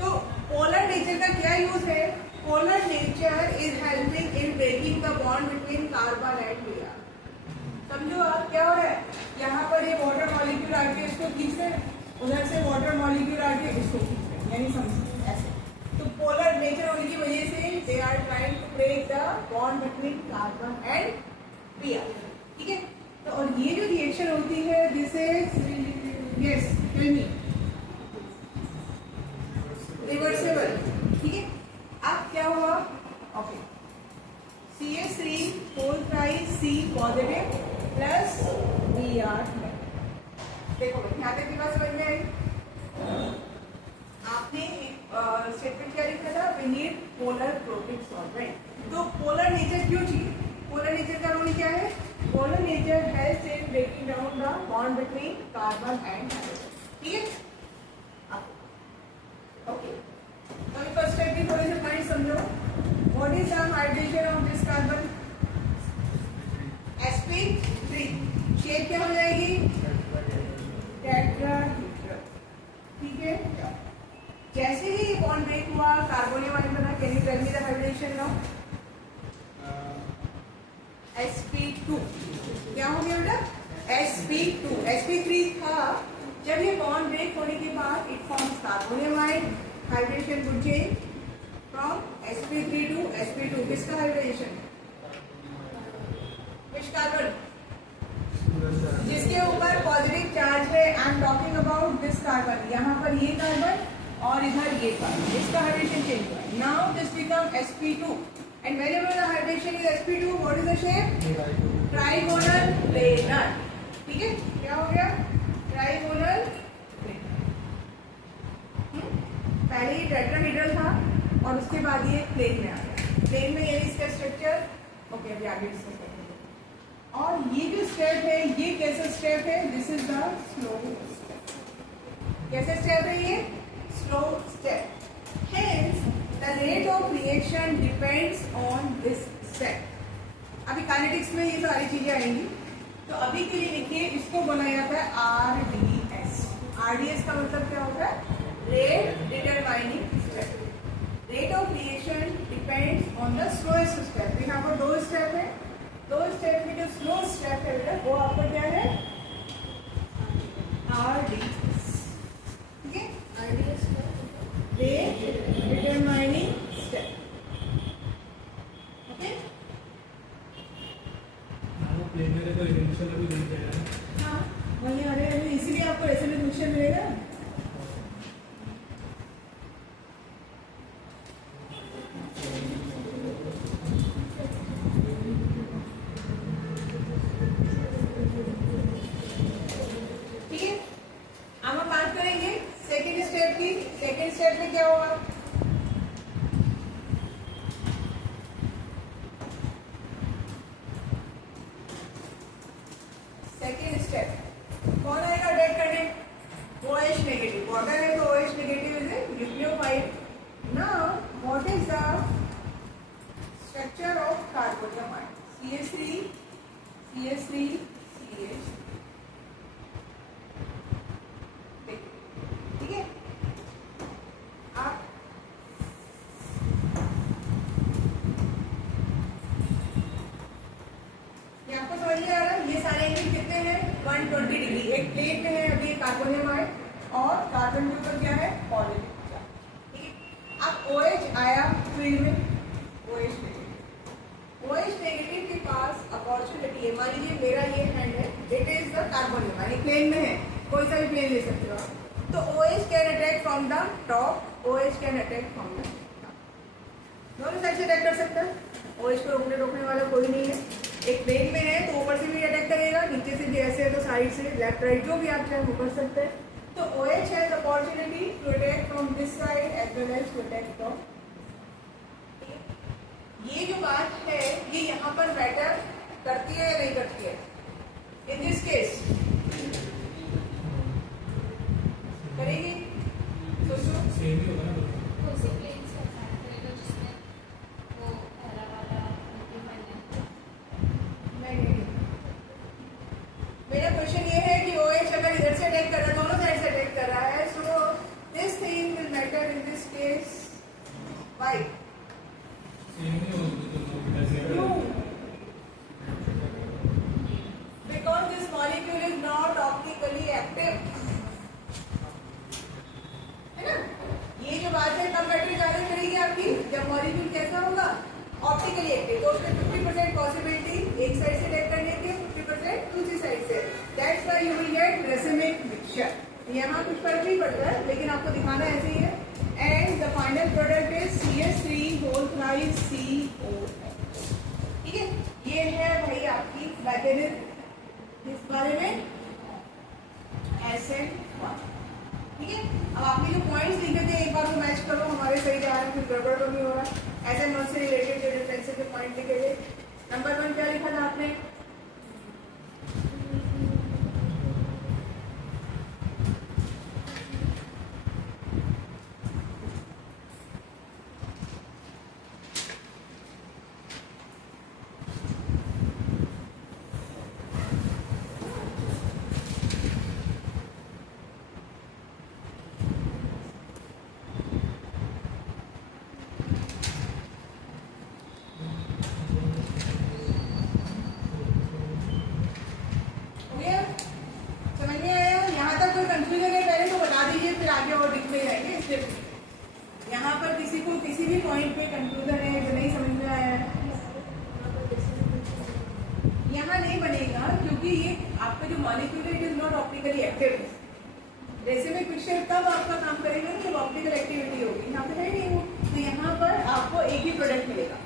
तो पोलर नेचर का क्या यूज है, polar nature is helping in breaking the bond between carbon and Br। समझो आप क्या हो रहा है, यहाँ पर ये वाटर मॉलिक्यूल आके इसको खींच रहे हैं, उधर से वाटर मॉलिक्यूल आके इसको खींच रहे हैं, यानी समझो ऐसे। तो पोलर नेचर होने की वजह से they are trying to break the bond between carbon and Br, ठीक है। तो और ये जो रिएक्शन होती है this is, yes tell me, reversible, ठीक है। अब क्या हुआ, okay, CH3 whole tri C positive plus Br, देखो यहाँ तक की बात समझ में आई। आपने स्टेटमेंट क्या लिखा था, we need polar protic solvent. तो पोलर नेचर क्यों चाहिए, पोलर नेचर का रोल क्या है, polar nature helps in breaking down the bond between carbon and hydrogen, ठीक है। ओके, तो फर्स्ट स्टेप की थोड़ी सी पॉइंट समझो। What is the hydrogen of this carbon, sp3, shape क्या हो जाएगी, टेट्राहेड्रल, ठीक है। जैसे ही ये बॉन्ड ब्रेक हुआ, कार्बोनियम आयन बना, can you tell me the hydrogen now, sp2, क्या हो गया बेटा, sp2, sp3 था, जब ये बॉन्ड ब्रेक होने के बाद it forms carbonium ion, hydrogen would change from sp3 to sp2, किसका हाइड्रोजन, विच कार्बन, जिसके ऊपर पॉजिटिव चार्ज है, I am talking about this carbon, यहाँ पर ये कार्बन और इधर ये कार्बन, इसका हाइड्रोजन चेंज हुआ, now this become sp2 and whenever the hydration is sp2, what is the shape, trigonal planar, ठीक है। क्या हो गया, ट्राइगोनल planar, पहले ये टेट्राहेड्रल था और उसके बाद ये प्लेन में आ गया, प्लेन में ये इसका स्ट्रक्चर, ओके अभी आगे डिस्कस करेंगे। और ये जो स्टेप है ये कैसा स्टेप है, this is the slow step, कैसे स्टेप है ये, slow step, hence the rate of reaction depends on this step. अभी काइनेटिक्स में ये सारी चीजें आएंगी, तो अभी के लिए लिखिए, इसको बनाया जाता है आरडीएस। आरडीएस का मतलब क्या होता है? Rate determining step. Rate of reaction depends on the slowest step. यहाँ पर दो स्टेप है, दो स्टेप में जो स्लो स्टेप है बेटा वो आपका क्या है? आरडीएस। ठीक है, RDS rate determining step. Okay, plane में तो इनिशियल भी नहीं जाएगा। हाँ वही आ रहे हैं, इसीलिए आपको ऐसे में क्वेश्चन मिलेगा। ठीक है, अब हम बात करेंगे सेकेंड स्टेप की। सेकेंड स्टेप में क्या होगा? सेकेंड स्टेप कौन आएगा अटैक करने? OH negative. वाटर है तो OH negative is a nucleophile. Now what is the structure of कार्बोनियमाइड? CH3 CH3 CH। ठीक है, आप ये आपको समझ में आ रहा है? ये सारे एंगल कितने हैं? 120 डिग्री। एक प्लेट में है अभी कार्बोनियमाइड और कार्बन के ऊपर क्या है? Positive charge. ठीक है, अब OH आया फील्ड में, OH नेगेटिव। OH नेगेटिव के पास अपॉर्चुनिटी है। मान लीजिए मेरा ये हैंड है, इट इज द कार्बोनियमाइड, प्लेन में है, कोई सा भी प्लेन ले सकते हो आप। तो OH can attack from the top, OH can attack from the दोनों साइड से अटैक कर सकता है। OH को रोकने वाला कोई नहीं है। एक प्लेन में है तो ऊपर से भी अटैक करेगा, नीचे से भी ऐसे है तो साइड से, लेफ्ट राइट जो भी आप चाहे वो कर सकते हैं। तो OH has opportunity to attack from this side as well as to attack from. ये जो बात है ये यहाँ पर मैटर करती है या नहीं करती है? इन दिस केस करेगी? सोचो। सेम ही होगा ना। मेरा क्वेश्चन ये है कि OH अगर इधर से अटैक कर रहा है, दोनों साइड से अटैक कर रहा है, so this thing will matter in this case. Why? Same ही होगा। Because this molecule is not optically active, है ना? ये जो बात है कब मैटर ज्यादा करेगी आपकी? जब मॉलिक्यूल कैसा होगा? Optically active. तो उसमें 50% पॉसिबिलिटी एक साइड से अटैक करने की, 50% दूसरी साइड से। That's why you will get racemic mixture. यहाँ कुछ फर्क नहीं पड़ता है, लेकिन आपको दिखाना ऐसे ही है। And the final product is CH3 whole thrice COH। ठीक है, ये है भाई आपकी मैकेनिज्म इस बारे में SN1। ठीक है, अब आपने जो पॉइंट्स लिखे थे एक बार वो मैच करो, हमारे सही जा रहे हैं, कुछ गड़बड़ तो नहीं हो रहा। SN1 से रिलेटेड जो डिफरेंसेस के पॉइंट लिखे थे, नंबर 1 क्या लिखा था आपने? आगे और लिखते जाएंगे स्टेप। यहाँ पर किसी को किसी भी पॉइंट पे कंक्लूजन है जो नहीं समझ में आया है, यहाँ नहीं बनेगा, क्योंकि ये आपका जो मॉलिक्यूल है it is not optically active. Racemic picture तब आपका काम करेगा जब ऑप्टिकल एक्टिविटी होगी, यहाँ पे है नहीं वो। तो यहाँ पर आपको एक ही प्रोडक्ट मिलेगा,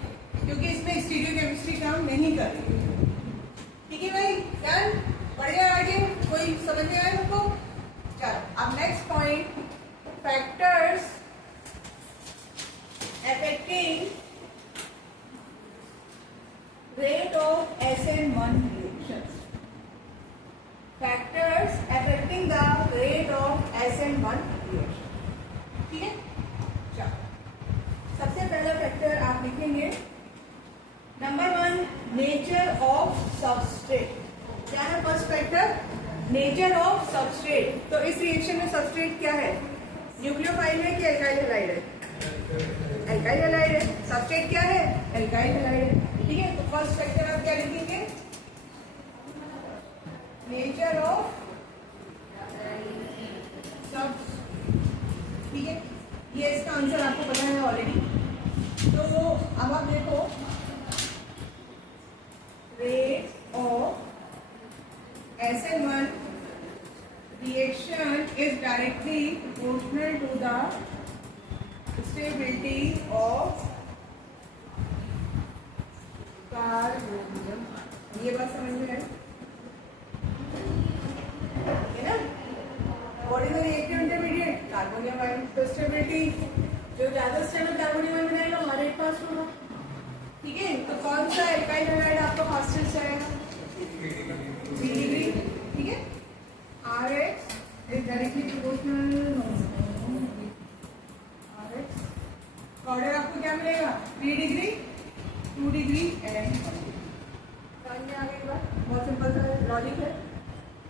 क्योंकि इसमें स्टीरियोकेमिस्ट्री काम नहीं कर रही है। ठीक है भाई, डन, बढ़िया। आगे कोई समझ में आया सबको? चलो अब next point, factors affecting rate of SN1 reactions. Factors affecting the rate of SN1 reaction. ठीक है, चलो सबसे सबस्ट्रेट। क्या है first factor? Nature of substrate. तो इस रिएक्शन में सबस्ट्रेट क्या है? न्यूक्लियोफाइल है कि एल्काइल हैलाइड है? एल्काइल हैलाइड है। सबस्ट्रेट क्या है? एल्काइल हैलाइड है। ठीक है, तो फर्स्ट फैक्टर आप क्या लिखेंगे? नेचर ऑफ सब। ठीक है, ये इसका आंसर आपको पता है ऑलरेडी। तो अब आप देखो, rate of SN1 reaction is directly proportional to the stability of carbonium. ये बात समझ में है ना? What is the reactive intermediate? Carbonium ion. तो स्टेबिलिटी, जो ज्यादा स्टेबल कार्बोनियम आयन बनाएगा वहां रेट फास्ट होगा। ठीक है, तो कौन सा एल्काइल हैलाइड आपका फास्टेस्ट जाएगा? 3 डिग्री। ठीक है, RH is directly proportional। RH order आपको क्या मिलेगा? 3 डिग्री, 2 डिग्री एंड समझ में आ गई बात? बहुत सिंपल सा लॉजिक है।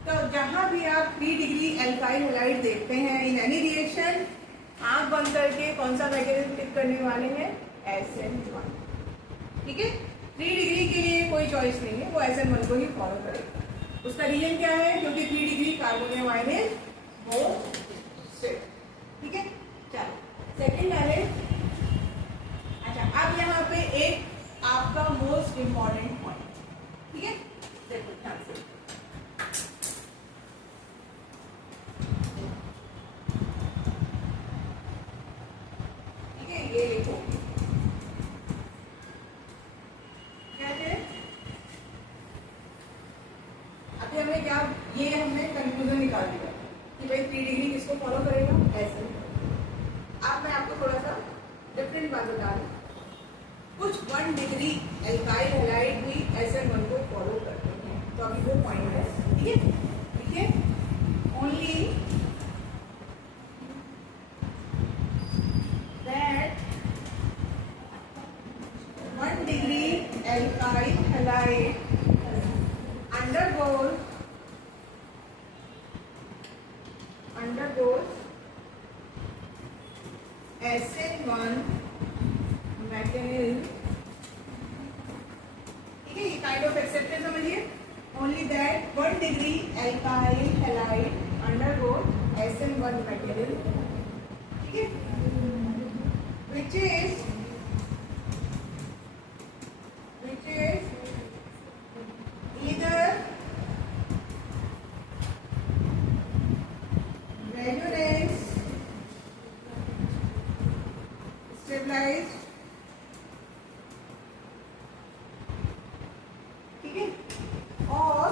तो जहां भी आप 3 डिग्री एल्काइल हैलाइड देखते हैं इन एनी रिएक्शन, आंख बंद करके कौन सा मैकेनिज्म टिक करने वाले हैं? SN1। ठीक है, 3 डिग्री के लिए कोई चॉइस नहीं है, वो SN1 को ही फॉलो करेगा। उसका रीजन क्या है? क्योंकि 3 degree carbonium ion is more stable. ठीक है, चलो सेकंड है। अच्छा, अब यहाँ पे एक आपका मोस्ट इंपॉर्टेंट पॉइंट। ठीक है, देखो ध्यान से। ठीक है, ये देखो हमने क्या, ये हमने कंक्लूजन निकाल दिया कि भाई 3 डिग्री किसको फॉलो करेगा? ऐसे। अब मैं आपको थोड़ा सा डिफरेंट बात बता रही हूँ। कुछ 1 डिग्री एल्काइल हैलाइड भी SN1 को फॉलो करते हैं। तो अभी वो पॉइंट है। ठीक है, ठीक है, only that 1 degree alkyl halide undergoes SN1 mechanism। ठीक है, ये काइंड ऑफ एक्सेप्टेड समझिए। Only that 1 degree alkyl halide undergoes SN1 mechanism। ठीक है, which is either resonance stabilized, ठीक है, और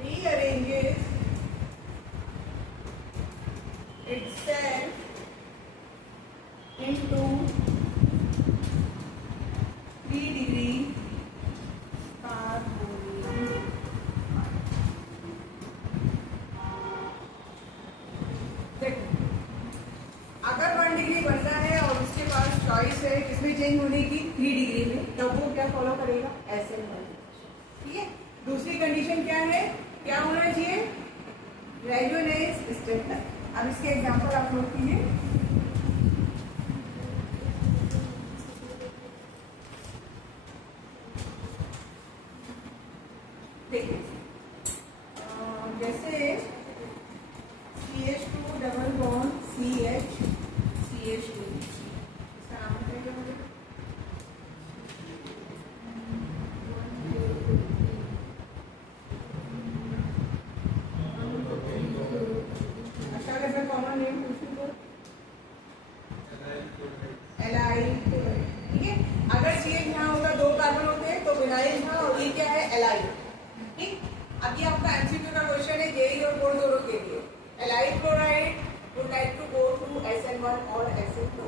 rearranges itself into 3 degree carbonium. देखो, अगर 1 डिग्री बनना है और उसके पास चॉइस है किसमें चेंज होने की? 3 डिग्री में, तब वो क्या फॉलो करेगा? SN1। ठीक है, दूसरी कंडीशन क्या है? क्या होना चाहिए? Resonance stable. अब इसके एग्जांपल आप नोट कीजिए। देखिए, जैसे CH2 डबल बॉन्ड CH2, इसका नाम बताइए मुझे। अच्छा, अगर मैं कॉमन नेम पूछूं तो एलाइल। ठीक है, अगर CH यहाँ होगा, 2 कार्बन होते हैं, तो विनाइल यहाँ, और ये क्या है? एलाइल। ठीक, अभी आपका एमसीक्यू का क्वेश्चन है जेई और बोर्ड दोनों के लिए। Allyl chloride would like to go to SN1 और SN2।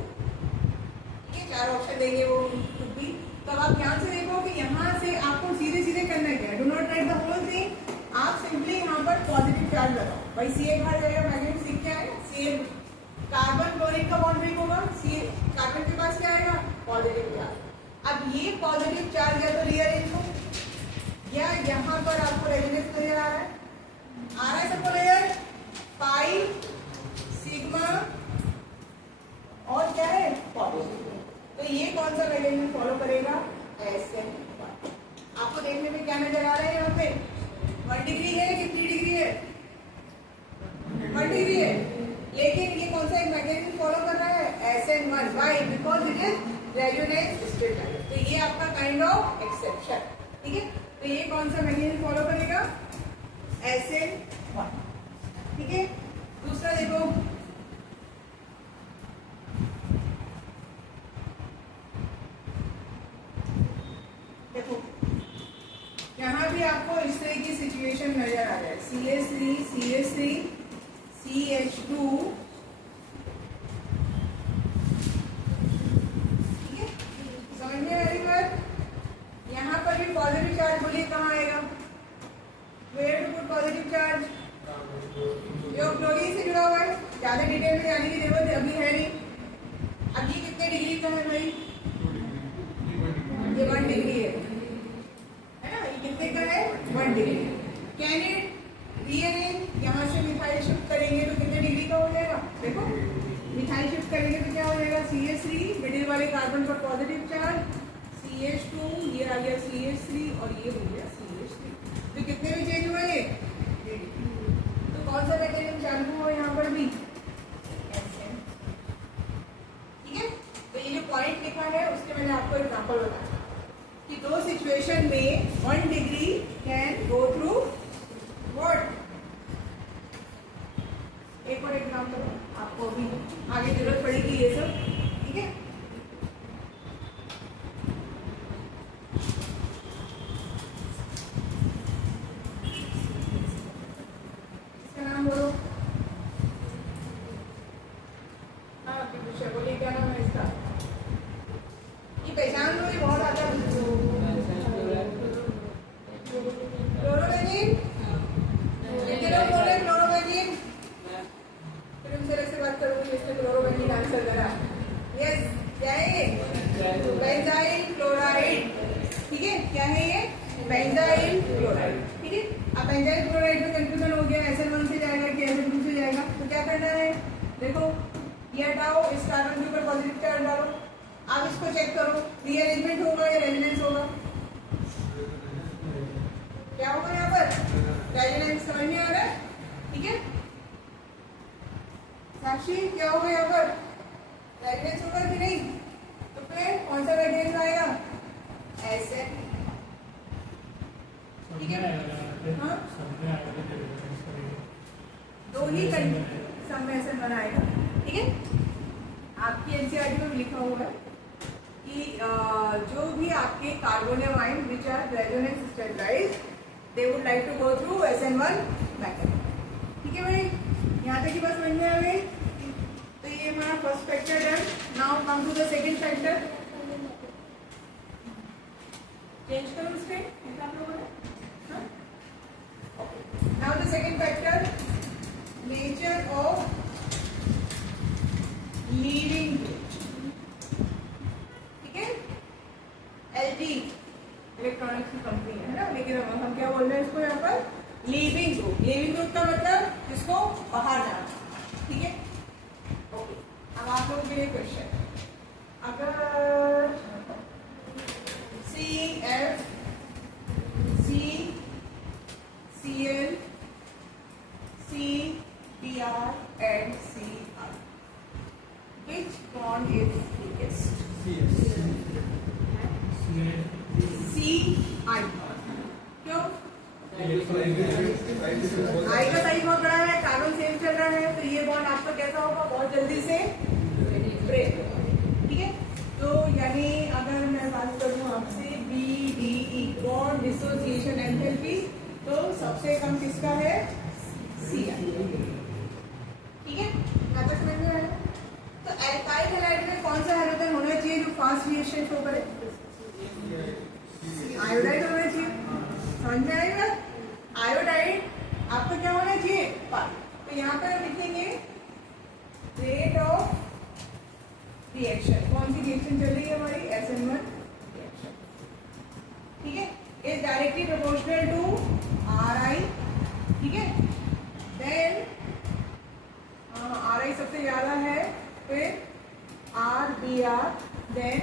ठीक है, 4 ऑप्शन देंगे वो भी। तो अब आप ध्यान से देखो कि यहाँ से आपको सीधे सीधे करना क्या है। Do not write the whole thing. आप सिंपली यहाँ पर पॉजिटिव चार्ज लगाओ। भाई CA बाहर जाएगा, मैग्नेट सीख क्या आएगा? CA कार्बन क्लोरीन का बॉन्ड ब्रेक होगा, CA कार्बन के पास क्या आएगा? Positive charge. अब ये पॉजिटिव चार्ज या तो रीअरेंज हो या यहाँ पर आपको रेजोनेंस नजर आ रहा है सबको नजर, पाई सिग्मा और क्या है पॉजिटिव। तो ये कौन सा मेजरमेंट फॉलो करेगा, SN। आपको देखने में क्या नजर आ रहा है, यहाँ पे 1 डिग्री है, कितनी डिग्री है, 1 डिग्री है, लेकिन ये कौन सा एक मैकेनिज्म फॉलो कर रहा है, SN1। Why? Because it is resonance state. तो ये आपका काइंड ऑफ एक्सेप्शन, ठीक है। तो ये कौन सा मैकेनिज्म फॉलो करेगा, SN1, ठीक है। दूसरा देखो, देखो यहाँ भी आपको इस तरह की सिचुएशन नजर आ रहा है, CH3 CH3 CH2, ठीक है, समझ में आ रही बात। यहाँ पर भी पॉजिटिव चार्ज, बोलिए कहाँ आएगा, where to put positive charge, जो क्लोरीन से जुड़ा हुआ है। ज्यादा डिटेल में जाने की जरूरत अभी है नहीं। अब ये कितने डिग्री का है भाई, ये 1 डिग्री है ना, ये कितने का है, 1 डिग्री। कैन इट रीअरेंज, यहाँ से मिथाइल शिफ्ट करेंगे तो कितने डिग्री का हो जाएगा, देखो मिथाइल शिफ्ट करेंगे तो क्या हो जाएगा, CH3 मिडिल वाले कार्बन पर पॉजिटिव चार्ज, CH2 ये आ गया CH3 और ये हो गया CH3। तो कितने में चेंज हुआ ये, तो कौन सा मैकेनिज्म चालू हुआ यहाँ पर भी, SN, ठीक है। तो ये जो पॉइंट लिखा है उसके मैंने आपको एग्जांपल बताया कि दो सिचुएशन में 1 degree can go through what. एक और एग्जांपल, आपको भी आगे जरूरत पड़ेगी ये सब, ठीक है। इसका नाम बोलो, हाँ पीछे बोलिए क्या नाम है इसका, ये पहचान लो, ये बहुत आता है। क्लोरोबेंजीन, कितने लोग बोले क्लोरोबेंजीन, फिर उनसे ऐसे बात करूंगी जिसने क्लोरोबेंजीन आंसर करा। यस, क्या है ये, बेंजाइल क्लोराइड, ठीक है। क्या है ये, बेंजाइल क्लोराइड, ठीक है। अब बेंजाइल क्लोराइड में कंफ्यूजन हो गया, SN1 से जाएगा कि SN2 से जाएगा, तो क्या करना है, देखो ये हटाओ, इस कार्बन के ऊपर पॉजिटिव चार्ज डालो, आप इसको चेक करो, रीअरेंजमेंट होगा या रेजोनेंस होगा, क्या होगा यहाँ पर, रेजोनेंस, समझ में आ रहा है, ठीक है। साक्षी क्या होगा यहाँ पर, रेजोनेंस होगा कि नहीं, तो फिर कौन सा मैकेनिज्म आएगा, SN, ठीक है। हाँ दो ही सब में SN बनाएगा, ठीक है। आपकी NCERT में लिखा हुआ है कि जो भी आपके carbonium which are resonance stabilised they would like to go through SN1 mechanism, ठीक है भाई। यहाँ तक की बात समझ में आ गई। तो ये हमारा first factor done. Now come to the second factor, change करो उसके आप लोगों ने, now the second factor, nature of leaving, ठीक है। LG इलेक्ट्रॉनिक्स की कंपनी है ना, लेकिन हम क्या बोल रहे हैं इसको यहाँ पर, लीविंग ग्रुप। लीविंग ग्रुप का मतलब जिसको बाहर जाना, ठीक है। ओके, अब आप लोगों के लिए क्वेश्चन, अगर CF C Cl C Br and Cr, which bond is weakest? CI, क्यों, आई का साइज बहुत बड़ा है, कार्बन सेम चल रहा है, तो ये बॉन्ड आपका कैसा होगा, बहुत जल्दी से ब्रेक होगा, ठीक है। तो यानी अगर मैं बात करूं आपसे BDE बॉन्ड डिसोसिएशन एंथैल्पी, तो सबसे कम किसका है, Ci, ठीक है। मैं तक समझ में आया। तो एल्काइल हैलाइड में कौन सा हाइड्रोजन होना चाहिए जो फास्ट रिएक्शन शो करे, आयोडाइड होना चाहिए, समझ में आएगा। आयोडाइड आपको क्या होना चाहिए, पाई। तो यहाँ पर हम लिखेंगे रेट ऑफ रिएक्शन, कौन सी रिएक्शन चल रही है हमारी, SN1 रिएक्शन, ठीक है, is directly proportional to RI, ठीक है। देन RI सबसे ज्यादा है, फिर RBR, then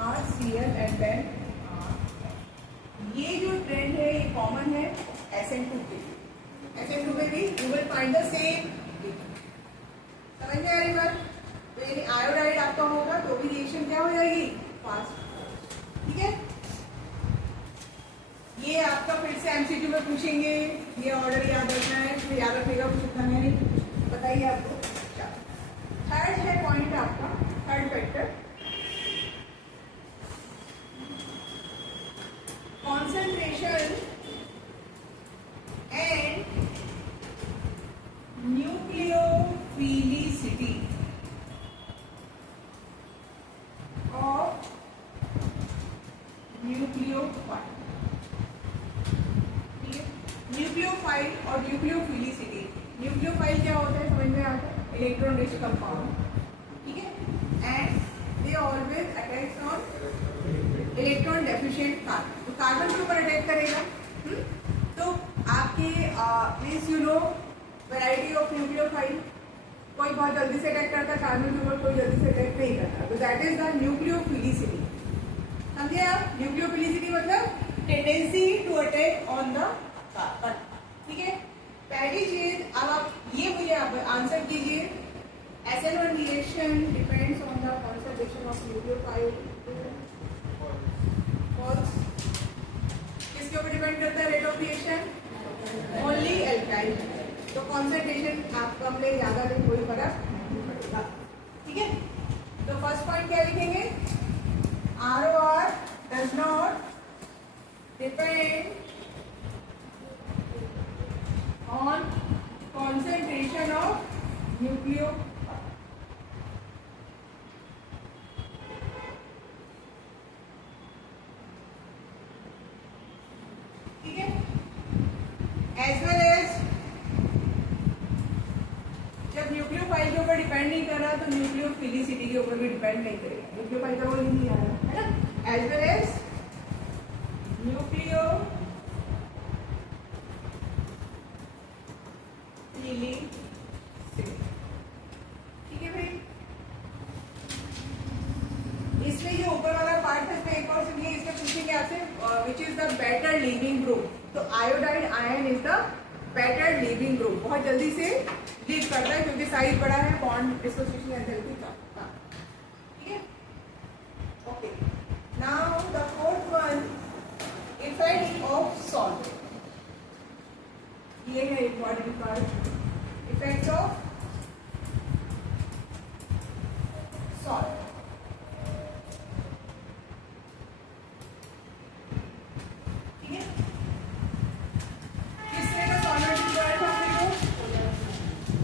RCL and then ये जो ट्रेंड है ये कॉमन है SN2 के लिए। SN2 में भी you will find the same. समझ में आ रही बात? तो यानी आयोडाइड आपका होगा तो भी रिएक्शन क्या हो जाएगी, फास्ट, ठीक है। ये आपका फिर से MCQ में पूछेंगे, ये ऑर्डर याद रखना है, फिर याद रखेगा कुछ इतना है नहीं, बताइए आपको। थर्ड है पॉइंट आपका, third factor concentration and nucleophilicity of nucleophile, ठीक है। न्यूक्लियोफाइल और न्यूक्लियोफिलिसिटी, न्यूक्लियोफाइल क्या होता है समझ में आता है, इलेक्ट्रॉन रिच कंपाउंड, ठीक है, and they always attacks on electron deficient carbon, तो कार्बन के ऊपर अटैक करेगा। तो आपके means you know variety of nucleophile, कोई बहुत जल्दी से अटैक करता है कार्बन के ऊपर, कोई जल्दी से अटैक नहीं करता, तो दैट इज द न्यूक्लियोफिलिसिटी। समझे आप? न्यूक्लियोफिलिसिटी मतलब tendency to attack on the carbon, ठीक है। पहली चीज, अब आप ये मुझे आंसर कीजिए, SN1 reaction depends on the concentration of nucleophile. किसके ऊपर डिपेंड करता है rate of reaction? Only alkyl, तो कॉन्सेंट्रेशन आप कम ले ज्यादा ले कोई फर्क नहीं पड़ेगा, ठीक है। तो फर्स्ट पॉइंट क्या लिखेंगे, ROR does not depend on concentration of nucleo, ठीक है। एज वेल एज जब न्यूक्लियोफाइल के ऊपर डिपेंड नहीं कर रहा तो न्यूक्लियोफिलिसिटी के ऊपर भी डिपेंड नहीं करेगा, न्यूक्लियोफाइल का रोल ही नहीं आ रहा है ना। एज वेल एज न्यूक्लियोफिलिसिटी, ठीक है भाई। इसमें जो ऊपर वाला पार्ट है इसमें एक और सुनिए, इसमें पूछेंगे आपसे which is the better leaving group, तो iodide ion is the better leaving group, बहुत जल्दी से लीव करता है क्योंकि साइज बड़ा है, बॉन्ड डिसोसिएशन एंथैल्पी का, ठीक है। Okay, now the fourth one, effect of salt, ये है important part, effect of salt, ठीक है। किस तरह का सॉल्वेंट रिक्वायर्ड था अपने को,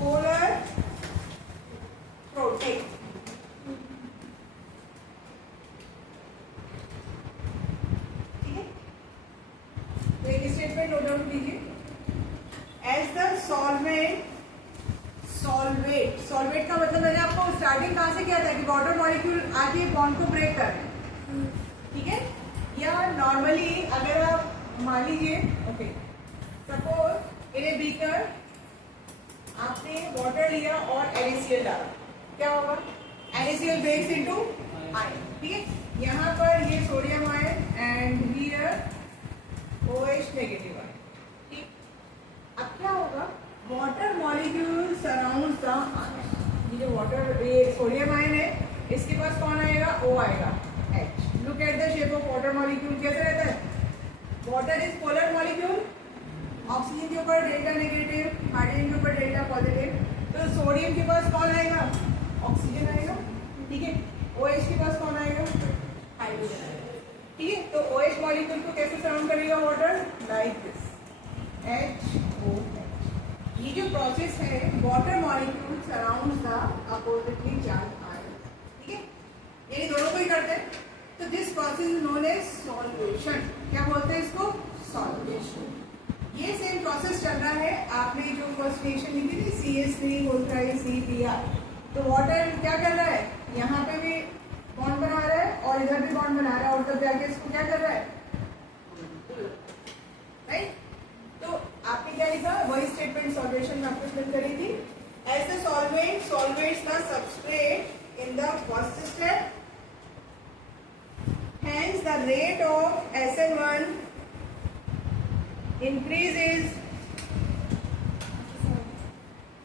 पोलर प्रोटेक्ट, ठीक है। तो एक स्टेटमेंट नोट डाउन कीजिए, as the solvent, solvate, solvate का मतलब मैंने आपको स्टार्टिंग कहां से किया था कि वाटर मॉलिक्यूल आके बॉन्ड को ब्रेक कर रहे हैं, ठीक है। या नॉर्मली अगर आप मान लीजिए, okay, suppose in a beaker आपने वाटर लिया और NaCl डाला, क्या होगा, NaCl ब्रेक्स इनटू आयन, ठीक है। यहाँ पर ये sodium ion and here OH negative ion, ठीक। अब क्या होगा, water molecule surrounds the ion, ये जो वाटर, ये सोडियम आयन है, इसके पास कौन आएगा, O आएगा, H। Look at the shape of water molecule, कैसे रहता है, water is polar molecule, oxygen के ऊपर डेल्टा नेगेटिव, हाइड्रोजन के ऊपर डेल्टा पॉजिटिव, तो सोडियम के पास कौन आएगा, ऑक्सीजन आएगा, ठीक है। OH के पास कौन आएगा, हाइड्रोजन आएगा, ठीक है। तो OH मॉलिक्यूल को कैसे सराउंड करेगा वाटर, लाइक दिस, HOH। ये जो प्रोसेस है, water molecule surrounds the oppositely charge ion, ठीक है, यानी दोनों को ही करते हैं। तो this process is known as solvation, क्या बोलते हैं इसको, सॉल्वेशन। ये सेम प्रोसेस चल रहा है, आपने जो फर्स्ट रिएक्शन लिखी थी CH3CPr, तो वाटर क्या कर रहा है, यहाँ पे भी बॉन्ड बना रहा है और इधर भी बॉन्ड बना रहा है, और तब जाके इसको क्या कर रहा है, rate of SN1 increases,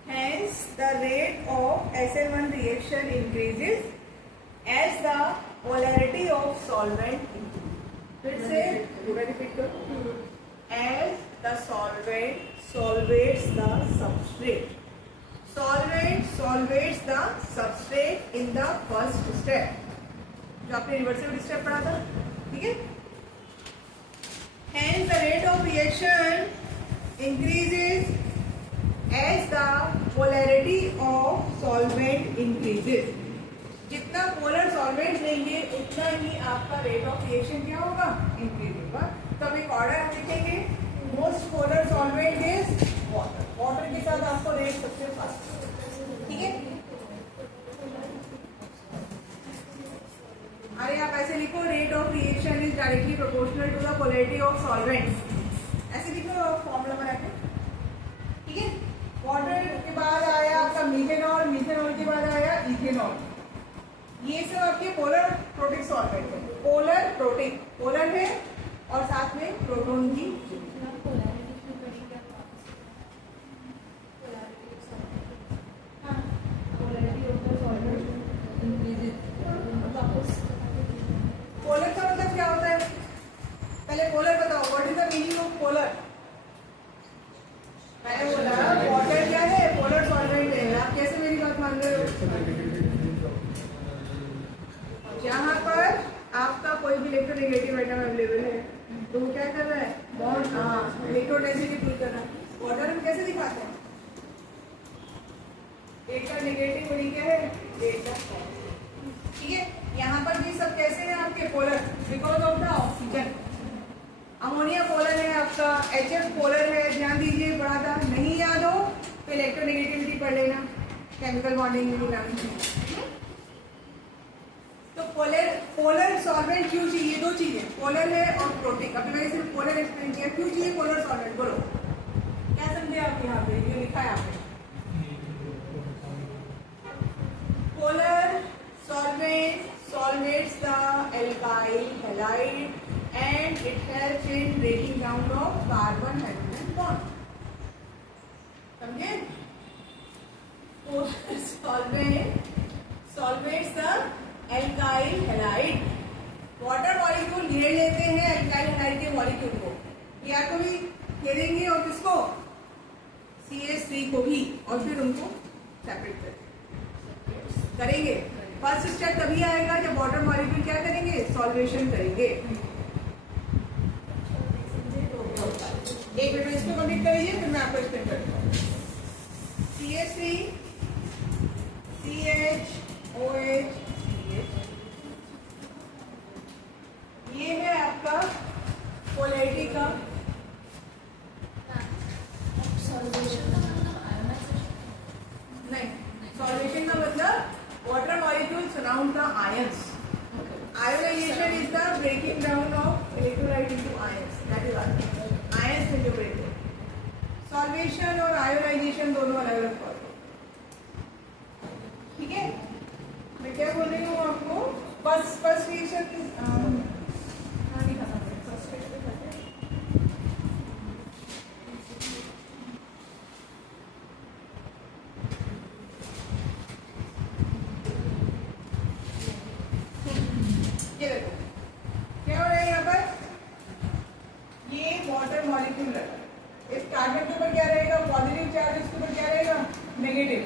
hence the rate of SN1 reaction increases as the polarity of solvent increases. फिर से पूरा रिपीट करो. As the solvent solvates the substrate. Solvent solvates the substrate in the first step. जो आपने reversible step पढ़ा था, ठीक है. Hence the rate of reaction increases as the polarity of solvent increases. जितना पोलर सॉल्वेंट लेंगे उतना ही आपका रेट ऑफ रिएक्शन क्या होगा, इंक्रीज होगा. तो अब एक ऑर्डर हम लिखेंगे. Most polar solvent is water. Water के साथ आपको रेट सबसे फास्ट, ठीक है. अरे आप ऐसे लिखो, rate of reaction is directly proportional to the polarity of solvent. ऐसे लिखो फॉर्मूला बना के, ठीक है. वाटर के बाद आया आपका मीथेनॉल, मीथेनॉल के बाद आया इथेनॉल. ये सब आपके पोलर प्रोटिक सॉल्वेंट है. पोलर प्रोटिक, पोलर है और साथ में प्रोटॉन भी. पोलर का मतलब क्या होता है, पहले पोलर बताओ. What is the meaning of polar? मैंने बोला वाटर क्या है, पोलर सॉल्वेंट है. आप कैसे मेरी बात मान रहे हो? जहाँ पर आपका कोई भी इलेक्ट्रोनेगेटिव एटम अवेलेबल है तो वो क्या कर रहा है, बॉन्ड इलेक्ट्रोडेंसिटी पुल कर रहा है. वाटर हम कैसे दिखाते हैं, एक का नेगेटिव और क्या है, एक का पॉजिटिव, ठीक है. यहाँ पर भी सब कैसे हैं आपके polar, because of the oxygen. Ammonia polar है आपका, HF पोलर है. ध्यान दीजिए, पढ़ा था, नहीं याद हो तो इलेक्ट्रोनेगेटिविटी पढ़ लेना, केमिकल बॉन्डिंग में मिलानी चाहिए. तो पोलर सॉल्वेंट क्यों चाहिए? दो चीजें, पोलर है और प्रोटिक. अभी मैंने सिर्फ पोलर एक्सप्लेन किया. क्यों चाहिए पोलर सॉल्वेंट, बोलो क्या समझे आप? यहाँ पे ये लिखा है आपने, polar solvent solvates the alkyl halide and it helps in breaking down of carbon hydrogen bond. समझे? Polar solvent solvates the alkyl halide. Water molecule घेर लेते हैं alkyl halide के मॉलिक्यूल को, या तो भी घेरेंगे और किसको, CH3 को भी, और फिर उनको सेपरेट करेंगे. फर्स्ट स्टेप तभी आएगा जब वाटर मॉलिक्यूल क्या करेंगे, सॉल्वेशन करेंगे. एक मिनट इसको कंप्लीट करिए, फिर मैं आपको एक्सप्लेन करूंगा. CH3 CH OH CH, ये है आपका पोलैरिटी का. नहीं, सॉल्वेशन का मतलब water molecules surround the ions. Ionization is the breaking down of electrolyte into ions. That is what ions will be breaking. Solvation और ionization दोनों अलग अलग बात है, ठीक है. मैं क्या बोल रही हूँ आपको, फर्स्ट रिएक्शन क्या हो रहा है यहाँ पर, ये वाटर मॉलिक्यूल रखा. इस कार्बन के ऊपर क्या रहेगा, पॉजिटिव चार्ज, इसके ऊपर क्या रहेगा, नेगेटिव,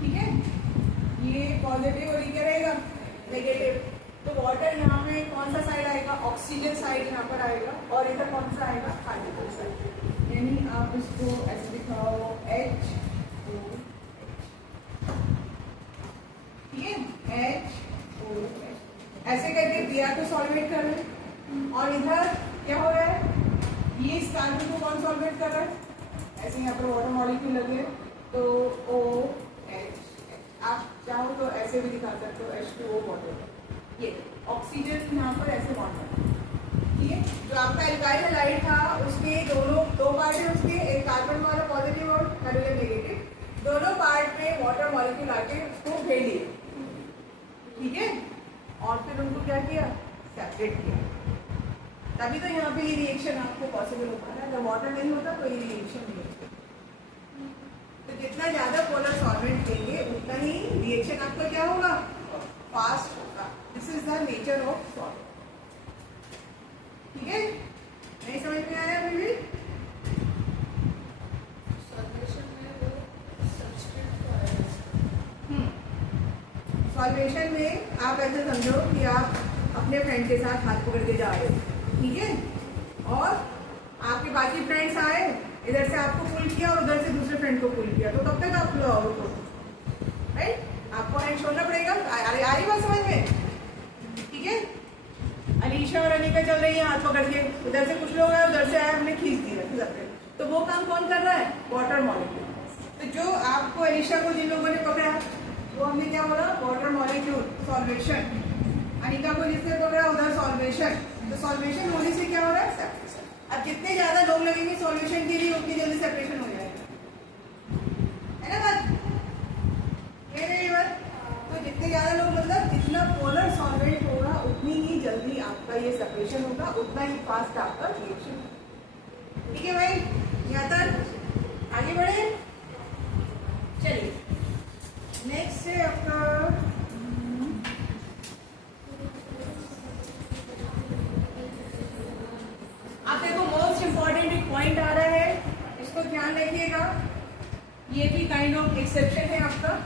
ठीक है. ये पॉजिटिव और ये क्या रहेगा, नेगेटिव. तो वाटर यहाँ पे कौन सा साइड आएगा, ऑक्सीजन साइड यहाँ पर आएगा, और इधर कौन सा आएगा, हाइड्रोजन साइड. यानी आप इसको ऐसे दिखाओ HOH, ठीक है, HOH. ऐसे करके Br को सॉल्वेट कर रहे हैं, और इधर क्या हो रहा है, ये इस कार्बन को कौन सॉल्वेट कर रहा है, ऐसे यहाँ पर वाटर मॉलिक्यूल लगे तो OH. आप चाहो तो ऐसे भी दिखा सकते हो, H2O वाटर. ये ऑक्सीजन यहाँ पर ऐसे बॉन्ड है, ठीक है. जो आपका एल्काइल हैलाइड था उसके दो पार्ट है उसके, एक कार्बन वाला पॉजिटिव और हाइड्रोजन नेगेटिव. दोनों पार्ट में वाटर मॉलिक्यूल आके उसको घेर लिए, ठीक है, और फिर उनको क्या किया, सेपरेट किया, तभी तो यहाँ पे ये रिएक्शन आपको पॉसिबल हो पा रहा है। अगर वाटर नहीं होता तो ये रिएक्शन नहीं होती। तो जितना ज्यादा पोलर सॉल्वेंट लेंगे उतना ही रिएक्शन आपका क्या होगा, फास्ट होगा। This is the nature of solvent. ठीक है, नहीं समझ में आया अभी भी? सॉल्वेशन में आप ऐसे समझो कि आप अपने फ्रेंड के साथ हाथ पकड़ के जा रहे हो, ठीक है, और आपके बाकी फ्रेंड्स आए, इधर से आपको पुल किया और उधर से दूसरे फ्रेंड को पुल किया, तो कब तक आप लोग राइट, आपको हैंड छोड़ना पड़ेगा। आ रही बात समझ में? ठीक है, अलीशा और अनिका चल रही है हाथ पकड़ के, उधर से कुछ लोग आए, उधर से आए, हमने खींच दिया, तो वो काम कौन कर रहा है, वाटर मॉलिक्यूल। तो जो आपको अलीशा को जिन लोगों ने पकड़ा वो हमने क्या बोला, वाटर मॉलिक्यूल सॉल्वेशन। अनिका को जिसने पकड़ा उधर सॉल्वेशन। तो सॉल्वेशन होने से क्या हो रहा है, सेपरेशन। अब जितने ज्यादा लोग लगेंगे सॉल्वेशन के लिए उतनी जल्दी सेपरेशन हो जाएगा, है ना बात, ये रही बात। तो जितने ज्यादा लोग मतलब जितना पोलर सॉल्वेंट होगा उतनी ही जल्दी आपका ये सेपरेशन होगा, उतना ही फास्ट आपका रिएक्शन। ठीक है भाई, यहाँ तक आगे बढ़े। चलिए नेक्स्ट है आपका आप देखो मोस्ट इंपॉर्टेंट एक पॉइंट आ रहा है, इसको ध्यान रखिएगा। ये भी काइंड ऑफ एक्सेप्शन है आपका।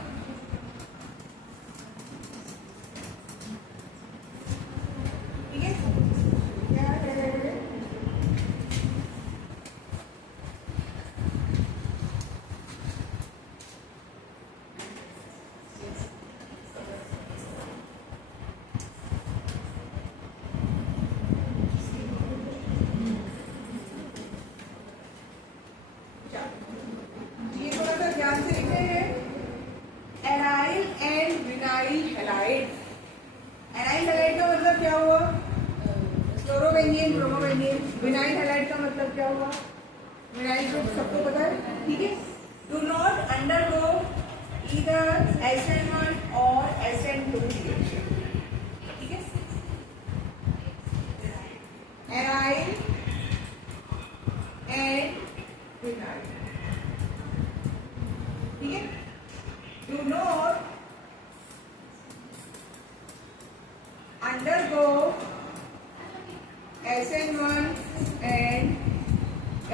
ठीक है, क्या है, विनाइल हैलाइड का मतलब क्या हुआ, विनाइल ग्रुप सबको पता है। ठीक है, do not undergo either SN1 और SN2 रिएक्शन। ठीक है, एराइल एंड विनाइल। ठीक है, do not undergo SN1 and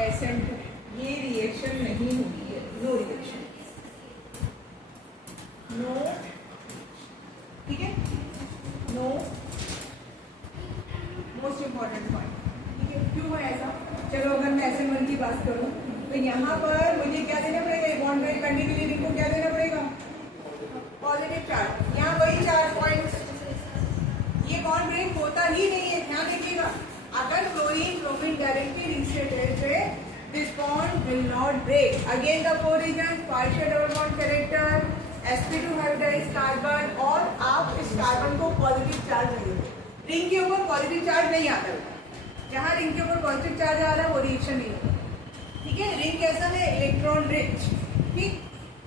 SN2, ये रिएक्शन नहीं होगी है, नो रिएक्शन, नो। ठीक है, नो, मोस्ट इंपॉर्टेंट पॉइंट। ठीक है, क्यों है ऐसा? चलो अगर मैं SN1 की बात करूं तो यहाँ पर मुझे क्या देना पड़ेगा, बॉन्ड ब्रेक करने के लिए इनको क्या देना पड़ेगा, पॉजिटिव चार्ज। यहाँ वही 4 पॉइंट्स, ये बॉन्ड ब्रेक होता ही नहीं है, ध्यान रखिएगा। अगर क्लोरीन ब्रोमीन डायरेक्टली रिलेटेड है, this bond will not break. Again the 4 reason, partial double bond character, sp2 hybridise carbon, और आप इस कार्बन को पॉजिटिव चार्ज नहीं देते, रिंग के ऊपर पॉजिटिव चार्ज नहीं आता है। जहां रिंग के ऊपर पॉजिटिव चार्ज आ रहा है वो रिएक्शन नहीं होता। ठीक है, रिंग कैसा है, इलेक्ट्रॉन रिच। ठीक,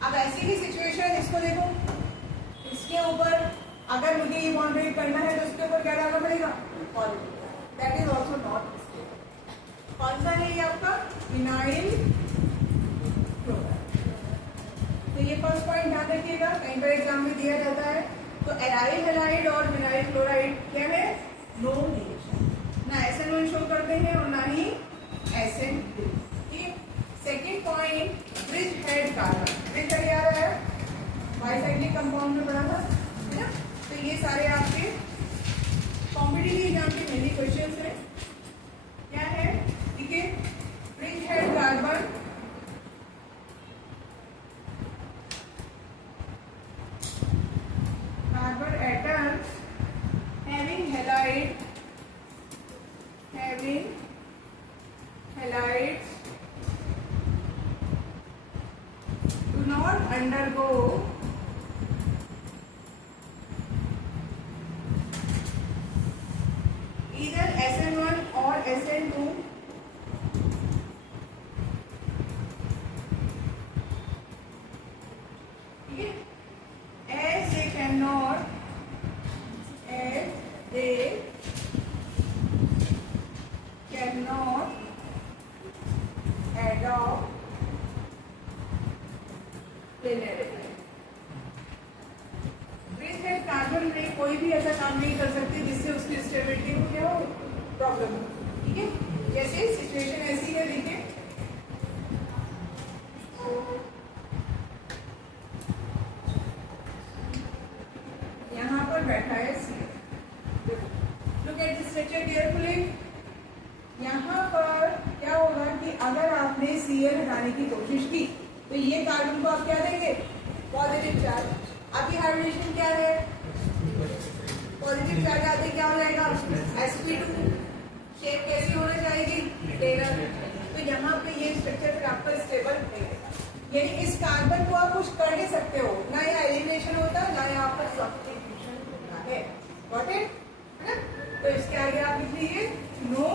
अब ऐसी ही सिचुएशन, इसको देखो, इसके ऊपर अगर मुझे ये बॉन्ड ब्रेक करना है तो इसके ऊपर क्या डालना पड़ेगा, positive. That is also not stable. कौन सा है ये आपका, विनाइल क्लोराइड। तो ये फर्स्ट पॉइंट ध्यान रखिएगा, कहीं पर एग्जाम में दिया जाता है। तो एराइल हैलाइड और विनाइल क्लोराइड क्या है, नो रिएक्शन, ना SN1 शो करते हैं और ना ही SN2। ठीक, second point, bridge head carbon. Bridge head याद है, बाइसाइक्लिक कंपाउंड में पढ़ा था, है ना। तो ये सारे आपके कॉम्पिटिटिव एग्जाम के मेनली क्वेश्चंस हैं। क्या है, ठीक है, bridge head carbon, carbon atoms having halides do not undergo either SN1 or SN2 as they नहीं कर सकते जिससे उसकी स्टेबिलिटी को क्या हो, प्रॉब्लम हो। ठीक है, जैसे सिचुएशन ऐसी है, देखिए यहाँ पर बैठा है C. Look at this structure carefully. यहाँ पर क्या होगा कि अगर आपने Cl हटाने की कोशिश की तो ये कार्बन को आप क्या देंगे, पॉजिटिव चार्ज। आपकी हाइब्रिडेशन क्या है, पॉजिटिव चार्ज आते क्या हो जाएगा, sp2। शेप कैसी होना चाहिए, टेलर। तो यहाँ पे ये स्ट्रक्चर फिर आपका स्टेबल रहेगा। यानी इस कार्बन को आप कुछ कर नहीं सकते हो, ना यहाँ एलिमिनेशन होता ना यहाँ पर सब्स्टिट्यूशन होता है। गॉट इट, है ना? तो इसके आगे आप लिख लीजिए नो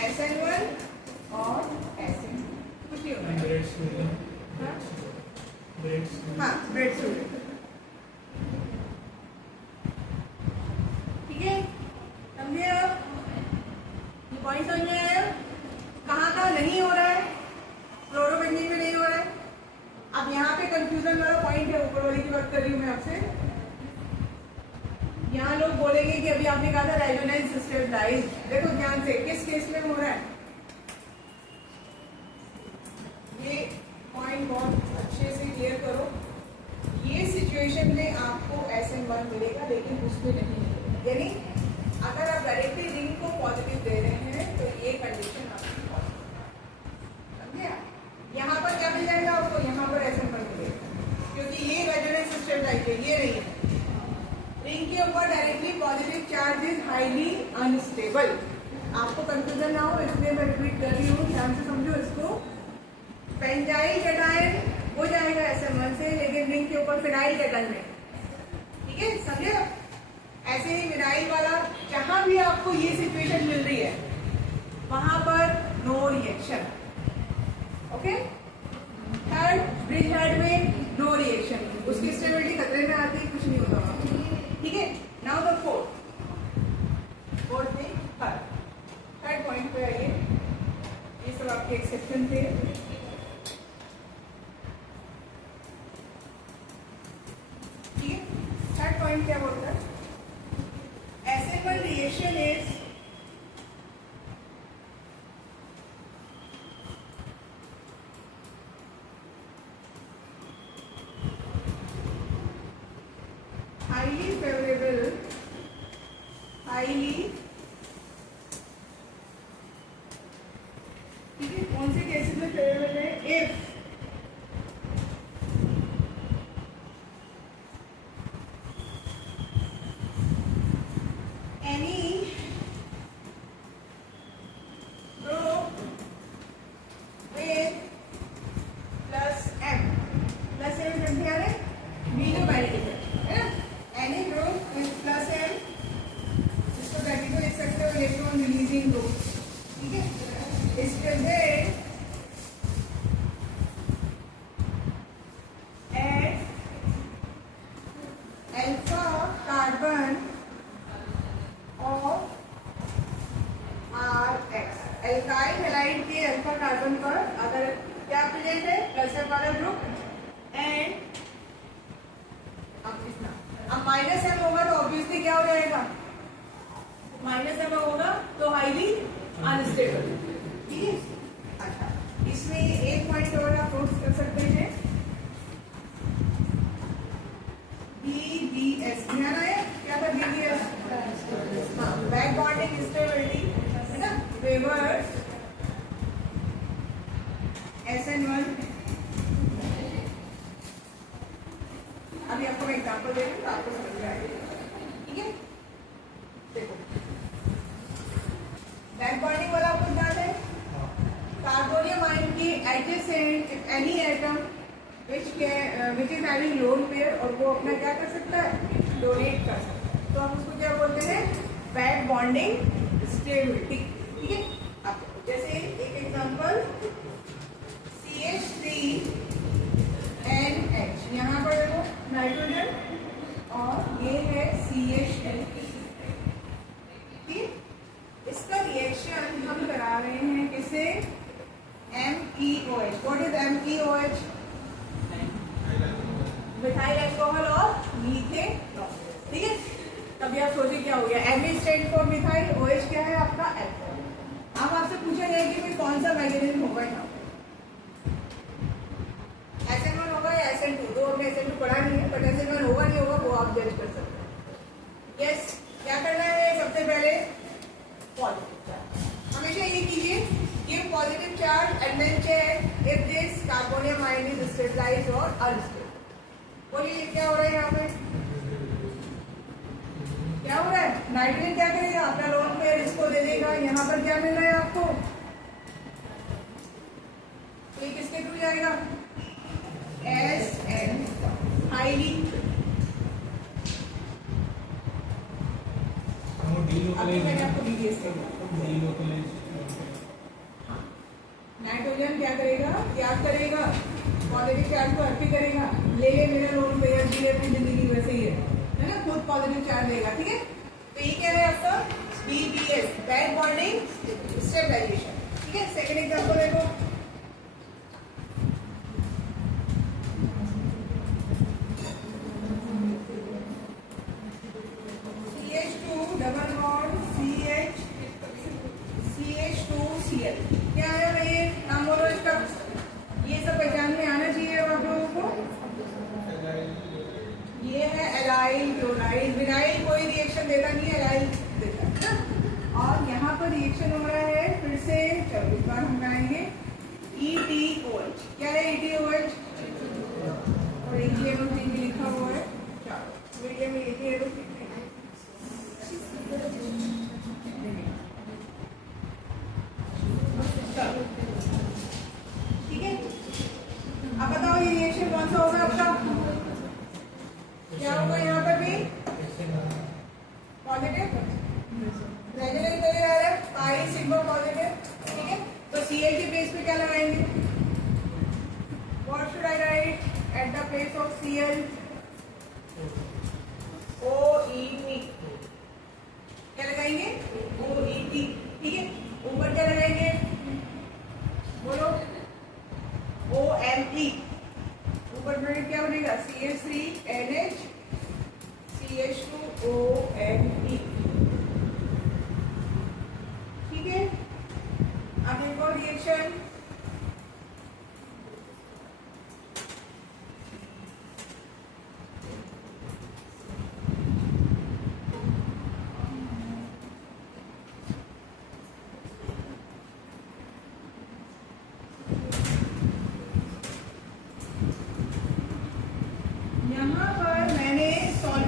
SN1 और SN, कुछ नहीं होना है। हाँ, ब्रेड स्टूडेंट। ठीक है, समझे आप? ये पॉइंट समझ में आया? कहाँ नहीं हो रहा है, फ्लोरोबेंजीन में नहीं हो रहा है। अब यहाँ पे कंफ्यूजन वाला पॉइंट है, ऊपर वाली की बात कर रही हूँ मैं आपसे। यहाँ लोग बोलेंगे कि अभी आपने कहा था रेजोनेंस स्टेबलाइज। देखो ध्यान से, किस केस में हो रहा है ये पॉइंट बहुत अच्छे से क्लियर करो। ये सिचुएशन में आपको SN1 मिलेगा लेकिन उसमें नहीं मिलेगा। यानी अगर आप डायरेक्टली रिंग को पॉजिटिव दे रहे हैं तो ये कंडीशन आपकी समझे। यहाँ पर क्या मिल जाएगा आपको, यहाँ पर SN1 मिलेगा क्योंकि ये रेजोनेंस स्टेबलाइज है, ये नहीं है। रिंग के ऊपर directly positive charge is highly unstable. आपको कंफ्यूजन ना हो इसलिए मैं रिपीट कर रही हूँ, ध्यान से समझो इसको। पेंजाइल कैटायन हो जाएगा SN1 से, लेकिन रिंग के ऊपर फिनाइल कैटायन में। ठीक है, समझे? ऐसे ही विनाइल वाला जहां भी आपको ये सिचुएशन मिल रही है वहां पर no reaction. Okay, third bridge head में नो रिएक्शन, उसकी स्टेबिलिटी खतरे में आती है, कुछ नहीं होता वहां। ठीक है, नाउ द फोर्थ में थर्ड पॉइंट पे आइए। ये सब आपके एक्सेप्शन थे। ठीक है, थर्ड पॉइंट क्या बोलता है, SN1 reaction is highly favorable, ठीक है, कौन से केसेस में फेवरेबल है, इफ एल्काइल हैलाइड के अल्फा कार्बन पर अगर क्या प्रेजेंट है, प्लस एफ वाला ग्रुप एंड अब माइनस एम होगा तो ऑब्वियसली क्या हो जाएगा, माइनस एम होगा तो हाईली अनस्टेबल। ठीक है, अच्छा इसमें एक पॉइंट और आप नोट कर सकते हैं, BBS ध्यान आया क्या था, BBS हाँ, बैक बॉन्डिंग स्टेबिलिटी है ना, रिवर्स SN1। अभी आपको मैं एग्जांपल दे रही हूँ तो आपको समझ में आएगा। ठीक है, देखो बैक बॉन्डिंग वाला आपको ध्यान है, कार्बोनियम आयन की adjacent any atom which is having lone pair और वो अपना क्या कर सकता है, डोनेट कर सकता है, तो हम उसको क्या बोलते हैं, बैक बॉन्डिंग स्टेबिलिटी। ठीक है, अब जैसे एक एग्जांपल CH3NH, यहाँ पर देखो नाइट्रोजन और ये है CHN। ठीक, इसका रिएक्शन हम करा रहे हैं किसे, MEOH। What is MEOH, methyl alcohol और मीथेनॉल। ठीक है, अभी आप सोचिए क्या हो गया, ME stand for methyl, OH क्या है आपका अल्कोहल। अब आपसे पूछा जाए कि भाई कौन सा मैग्नीशियम होगा यहाँ पे, SN1 होगा या SN2, तो हमने SN2 पढ़ा नहीं है, बट SN1 होगा नहीं होगा वो आप जज कर सकते हैं। यस, क्या करना है सबसे पहले, पॉजिटिव चार्ज। हमेशा ये कीजिए, give positive charge and then check if this carbonium ion is stabilised और अनस्टेबल। बोलिए क्या हो रहा है यहाँ पे, क्या हो रहा है, नाइट्रोजन क्या करेगा, अपना लोन पेयर इसको दे देगा, यहाँ पर क्या मिल रहा है आपको, तो ये किसके थ्रू जाएगा, SN हाईली, अभी मैंने आपको DDS नाइट्रोजन क्या करेगा, त्याग करेगा, पॉजिटिव चार्ज को हल्की करेगा, ले मेरा लोन पेयर, जी ले अपनी जिंदगी वैसे ही है ना, खुद पॉजिटिव चार्ज लेगा, ठीक है। तो ये क्या है आपका BBS, बैक बॉन्डिंग स्टेबलाइजेशन, ठीक है। सेकंड एग्जांपल देखो, CH2 double bond CH CH2Cl, क्या है भाई, नाम बोलो इसका, ये सब पहचान में आना चाहिए आप लोगों को। ये है एलाइल क्लोराइड, विनाइल कोई रिएक्शन देता नहीं है, एलाइल देता है ना। और यहाँ पर रिएक्शन हो रहा है फिर से, चलो इस बार हम आएंगे ETOH, क्या है ETOH, और ETNO3 भी लिखा हुआ है, चलो मीडियम में ETNO3 ठीक है। अब बताओ ये रिएक्शन कौन सा होगा आपका, क्या होगा यहाँ पर भी पॉजिटिव, रेजोनेंस चले जा रहा है, पाई सिग्मा पॉजिटिव, ठीक है। तो Cl के बेस पे क्या लगाएंगे, what should I right at the place of Cl, OET, क्या लगाएंगे OET, ठीक है। ऊपर क्या लगाएंगे बोलो, OMe, ऊपर में क्या बनेगा CH3NH CH2OMe, ठीक है। अब एक और रिएक्शन,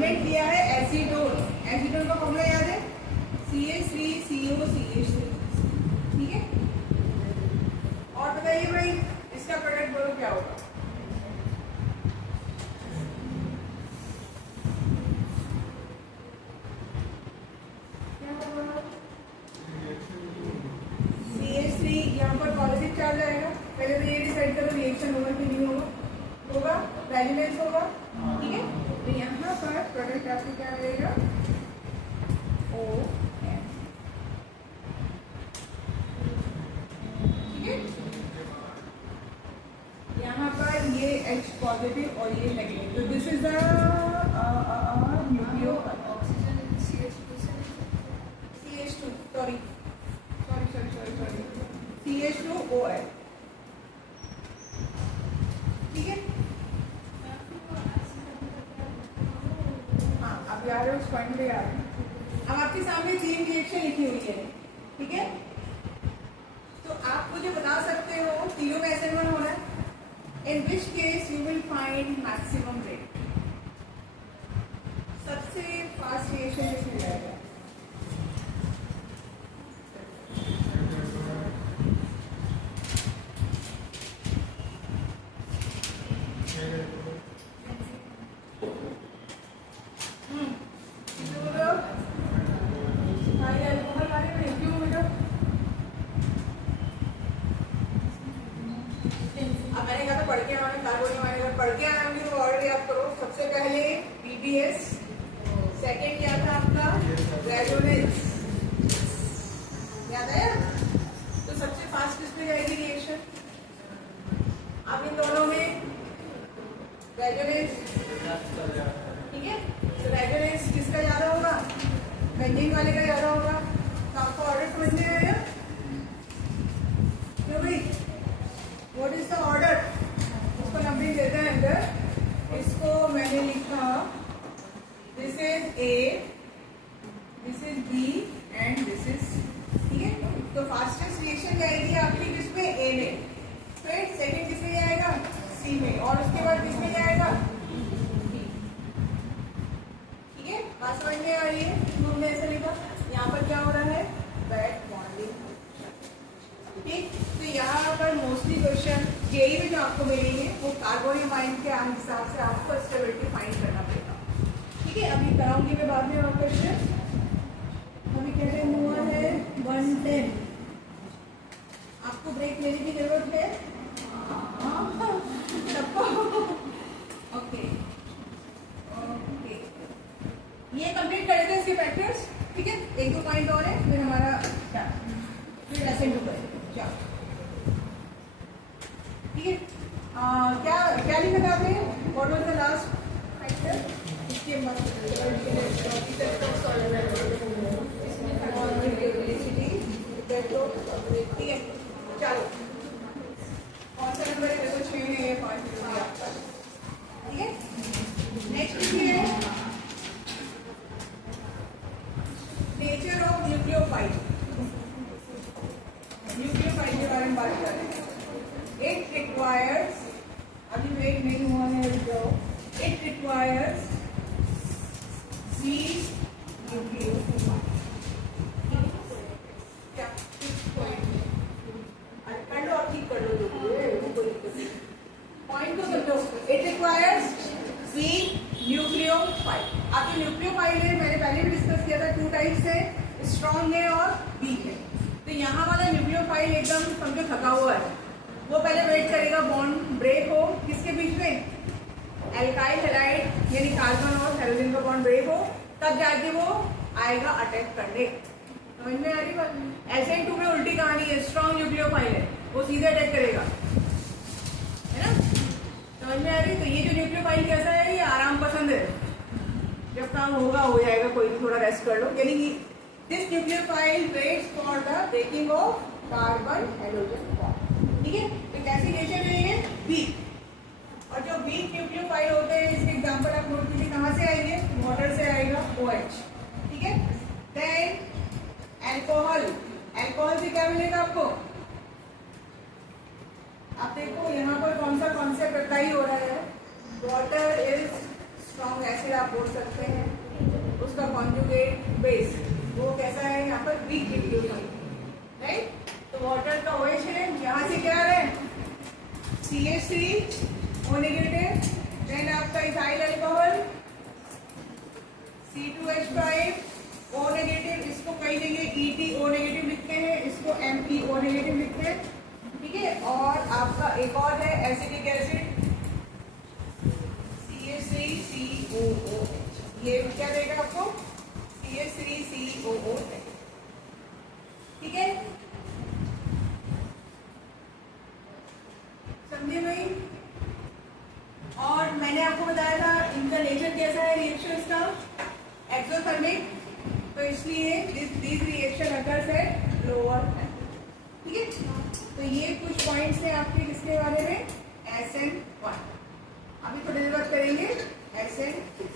दिया है एसीटोन, एसीटोन का फॉर्मूला याद है CH3COCH3, ठीक है। और बताइए भाई इसका प्रोडक्ट बोलो क्या होगा, CH3, यहाँ पर पॉजिटिव चार्ज आएगा, पहले तो ये डिसाइड करो रिएक्शन होगा कि नहीं होगा, होगा रेजोनेंस होगा, ठीक है। तो यहाँ पर प्रोडक्ट आपको क्या मिलेगा OM, ठीक है। यहाँ पर ये H पॉजिटिव और ये नेगेटिव, तो this is the nucleo CH2, sorry CH2OL, ठीक है। हाँ अब आ रहे हो उस पॉइंट पे आ रहे हैं। अब आपके सामने 3 रिएक्शन लिखी हुई है, ठीक है। तो आप मुझे बता सकते हो तीनों में SN1 होना है, in which case you will find maximum rate, सबसे फास्ट रिएक्शन इसमें जाएगा, पढ़ के आए होंगे तो ऑलरेडी आप करो। सबसे पहले BBS, सेकेंड क्या था आपका रेजोनेंस, याद आया। तो सबसे फास्ट किस पे जाएगी रिएक्शन, अब इन दोनों में रेजोनेंस, ठीक है। तो रेजोनेंस किसका ज्यादा होगा, बेंजीन वाले का ज्यादा होगा। तो आपको ऑर्डर समझ में आया क्यों भाई? What is the order? उसको नंबरिंग देते हैं अंदर। इसको मैंने लिखा this is A, this is B and this is, ठीक है। तो फास्टेस्ट रिएक्शन जाएगी आपकी किसमें? ए में, फिर सेकंड किसमें जाएगा? सी में, और उसके बाद किसमें जाएगा? ठीक है, बात समझ में आ रही है? हमने ऐसे लिखा, यहाँ पर क्या हो रहा है? Wait bonding. ठीक, तो यहाँ पर मोस्टली क्वेश्चन जेई में जो आपको मिलेंगे वो कार्बोनियमाइन के हिसाब से आपको स्टेबिलिटी फाइंड करना पड़ेगा। ठीक है, अभी कराऊंगी मैं बाद में और क्वेश्चन। अभी क्या टाइम हुआ है? 1:10। आपको ब्रेक लेने की जरूरत है? सबको? ओके ओके, ये कंप्लीट कर देते हैं इसके फैक्टर्स। ठीक है, 1-2 पॉइंट और है, फिर हमारा क्या, फिर असेंड करेंगे। चलो ठीक है, क्या क्या लिखा था आपने? What was the last factor? इसके बाद ठीक है, चलो कौन सा नंबर है? देखो 6 है, 5 है आपका। ठीक है, नेक्स्ट है नेचर ऑफ न्यूक्लियोफाइल। न्यूक्लियोफाइल के बारे में बात कर रहे हैं। इट रिक्वायर्स, अभी ब्रेक नहीं हुआ है, इट रिक्वायर्स 3 न्यूक्लियोफाइल। क्या कर लो, आप ठीक कर लो, पॉइंट को समझो। It requires 3 nucleophile. आपकी न्यूक्लियोफाइल है, मैंने पहले भी डिस्कस किया था, 2 टाइप्स है, स्ट्रॉन्ग है और वीक है। तो यहाँ वाला न्यूक्लियोफाइल एकदम समझो थका हुआ है, वो पहले वेट करेगा बॉन्ड ब्रेक हो किसके बीच में? एल्काइल हैलाइड यानी कार्बन और हाइड्रोजन का बॉन्ड ब्रेक हो, तब जाके वो आएगा अटैक करने। समझ में आ रही बात? SN2 में उल्टी कहानी है, स्ट्रॉन्ग न्यूक्लियोफाइल है, वो सीधे अटैक करेगा, है ना? समझ में आ रही? तो ये जो न्यूक्लियोफाइल कैसा है? ये आराम पसंद है, जब काम होगा हो जाएगा, कोई थोड़ा रेस्ट कर लो। यानी कि this nucleophile waits for the breaking of carbon hydrogen bond. ठीक है, तो कैसी नेचर है ये? वीक। और जो वीक न्यूक्लियोफाइल होते हैं, इसके एग्जांपल आप नोट कीजिए, कहाँ से आएंगे? वाटर से आएगा, OH। ठीक है, देन अल्कोहल। अल्कोहल से क्या मिलेगा आपको? आप देखो यहाँ पर कौन सा कॉन्सेप्ट अप्लाई हो रहा है? वाटर इज स्ट्रॉन्ग एसिड आप बोल सकते हैं, उसका कॉन्जुगेट बेस वो कैसा है? यहाँ पर वीक न्यूक्लियोफाइल, राइट? तो वाटर का OH है, यहाँ से क्या है? CH3 O नेगेटिव, देन आपका ethyl alcohol C2H5 O negative, इसको कई जगह EtO नेगेटिव लिखते हैं, इसको MeO नेगेटिव लिखते हैं। ठीक है, और आपका एक और है एसिटिक एसिड CH3COOH, ये क्या देगा आपको? CH3COOH। ठीक है, समझे भाई? और मैंने आपको बताया था इनका नेचर कैसा है रिएक्शंस का? एक्सोथर्मिक, तो इसलिए this reaction occurs at lower. ठीक है, तो ये कुछ पॉइंट्स हैं आपके किसके बारे में? SN1। अभी थोड़ी देर बाद करेंगे SN2।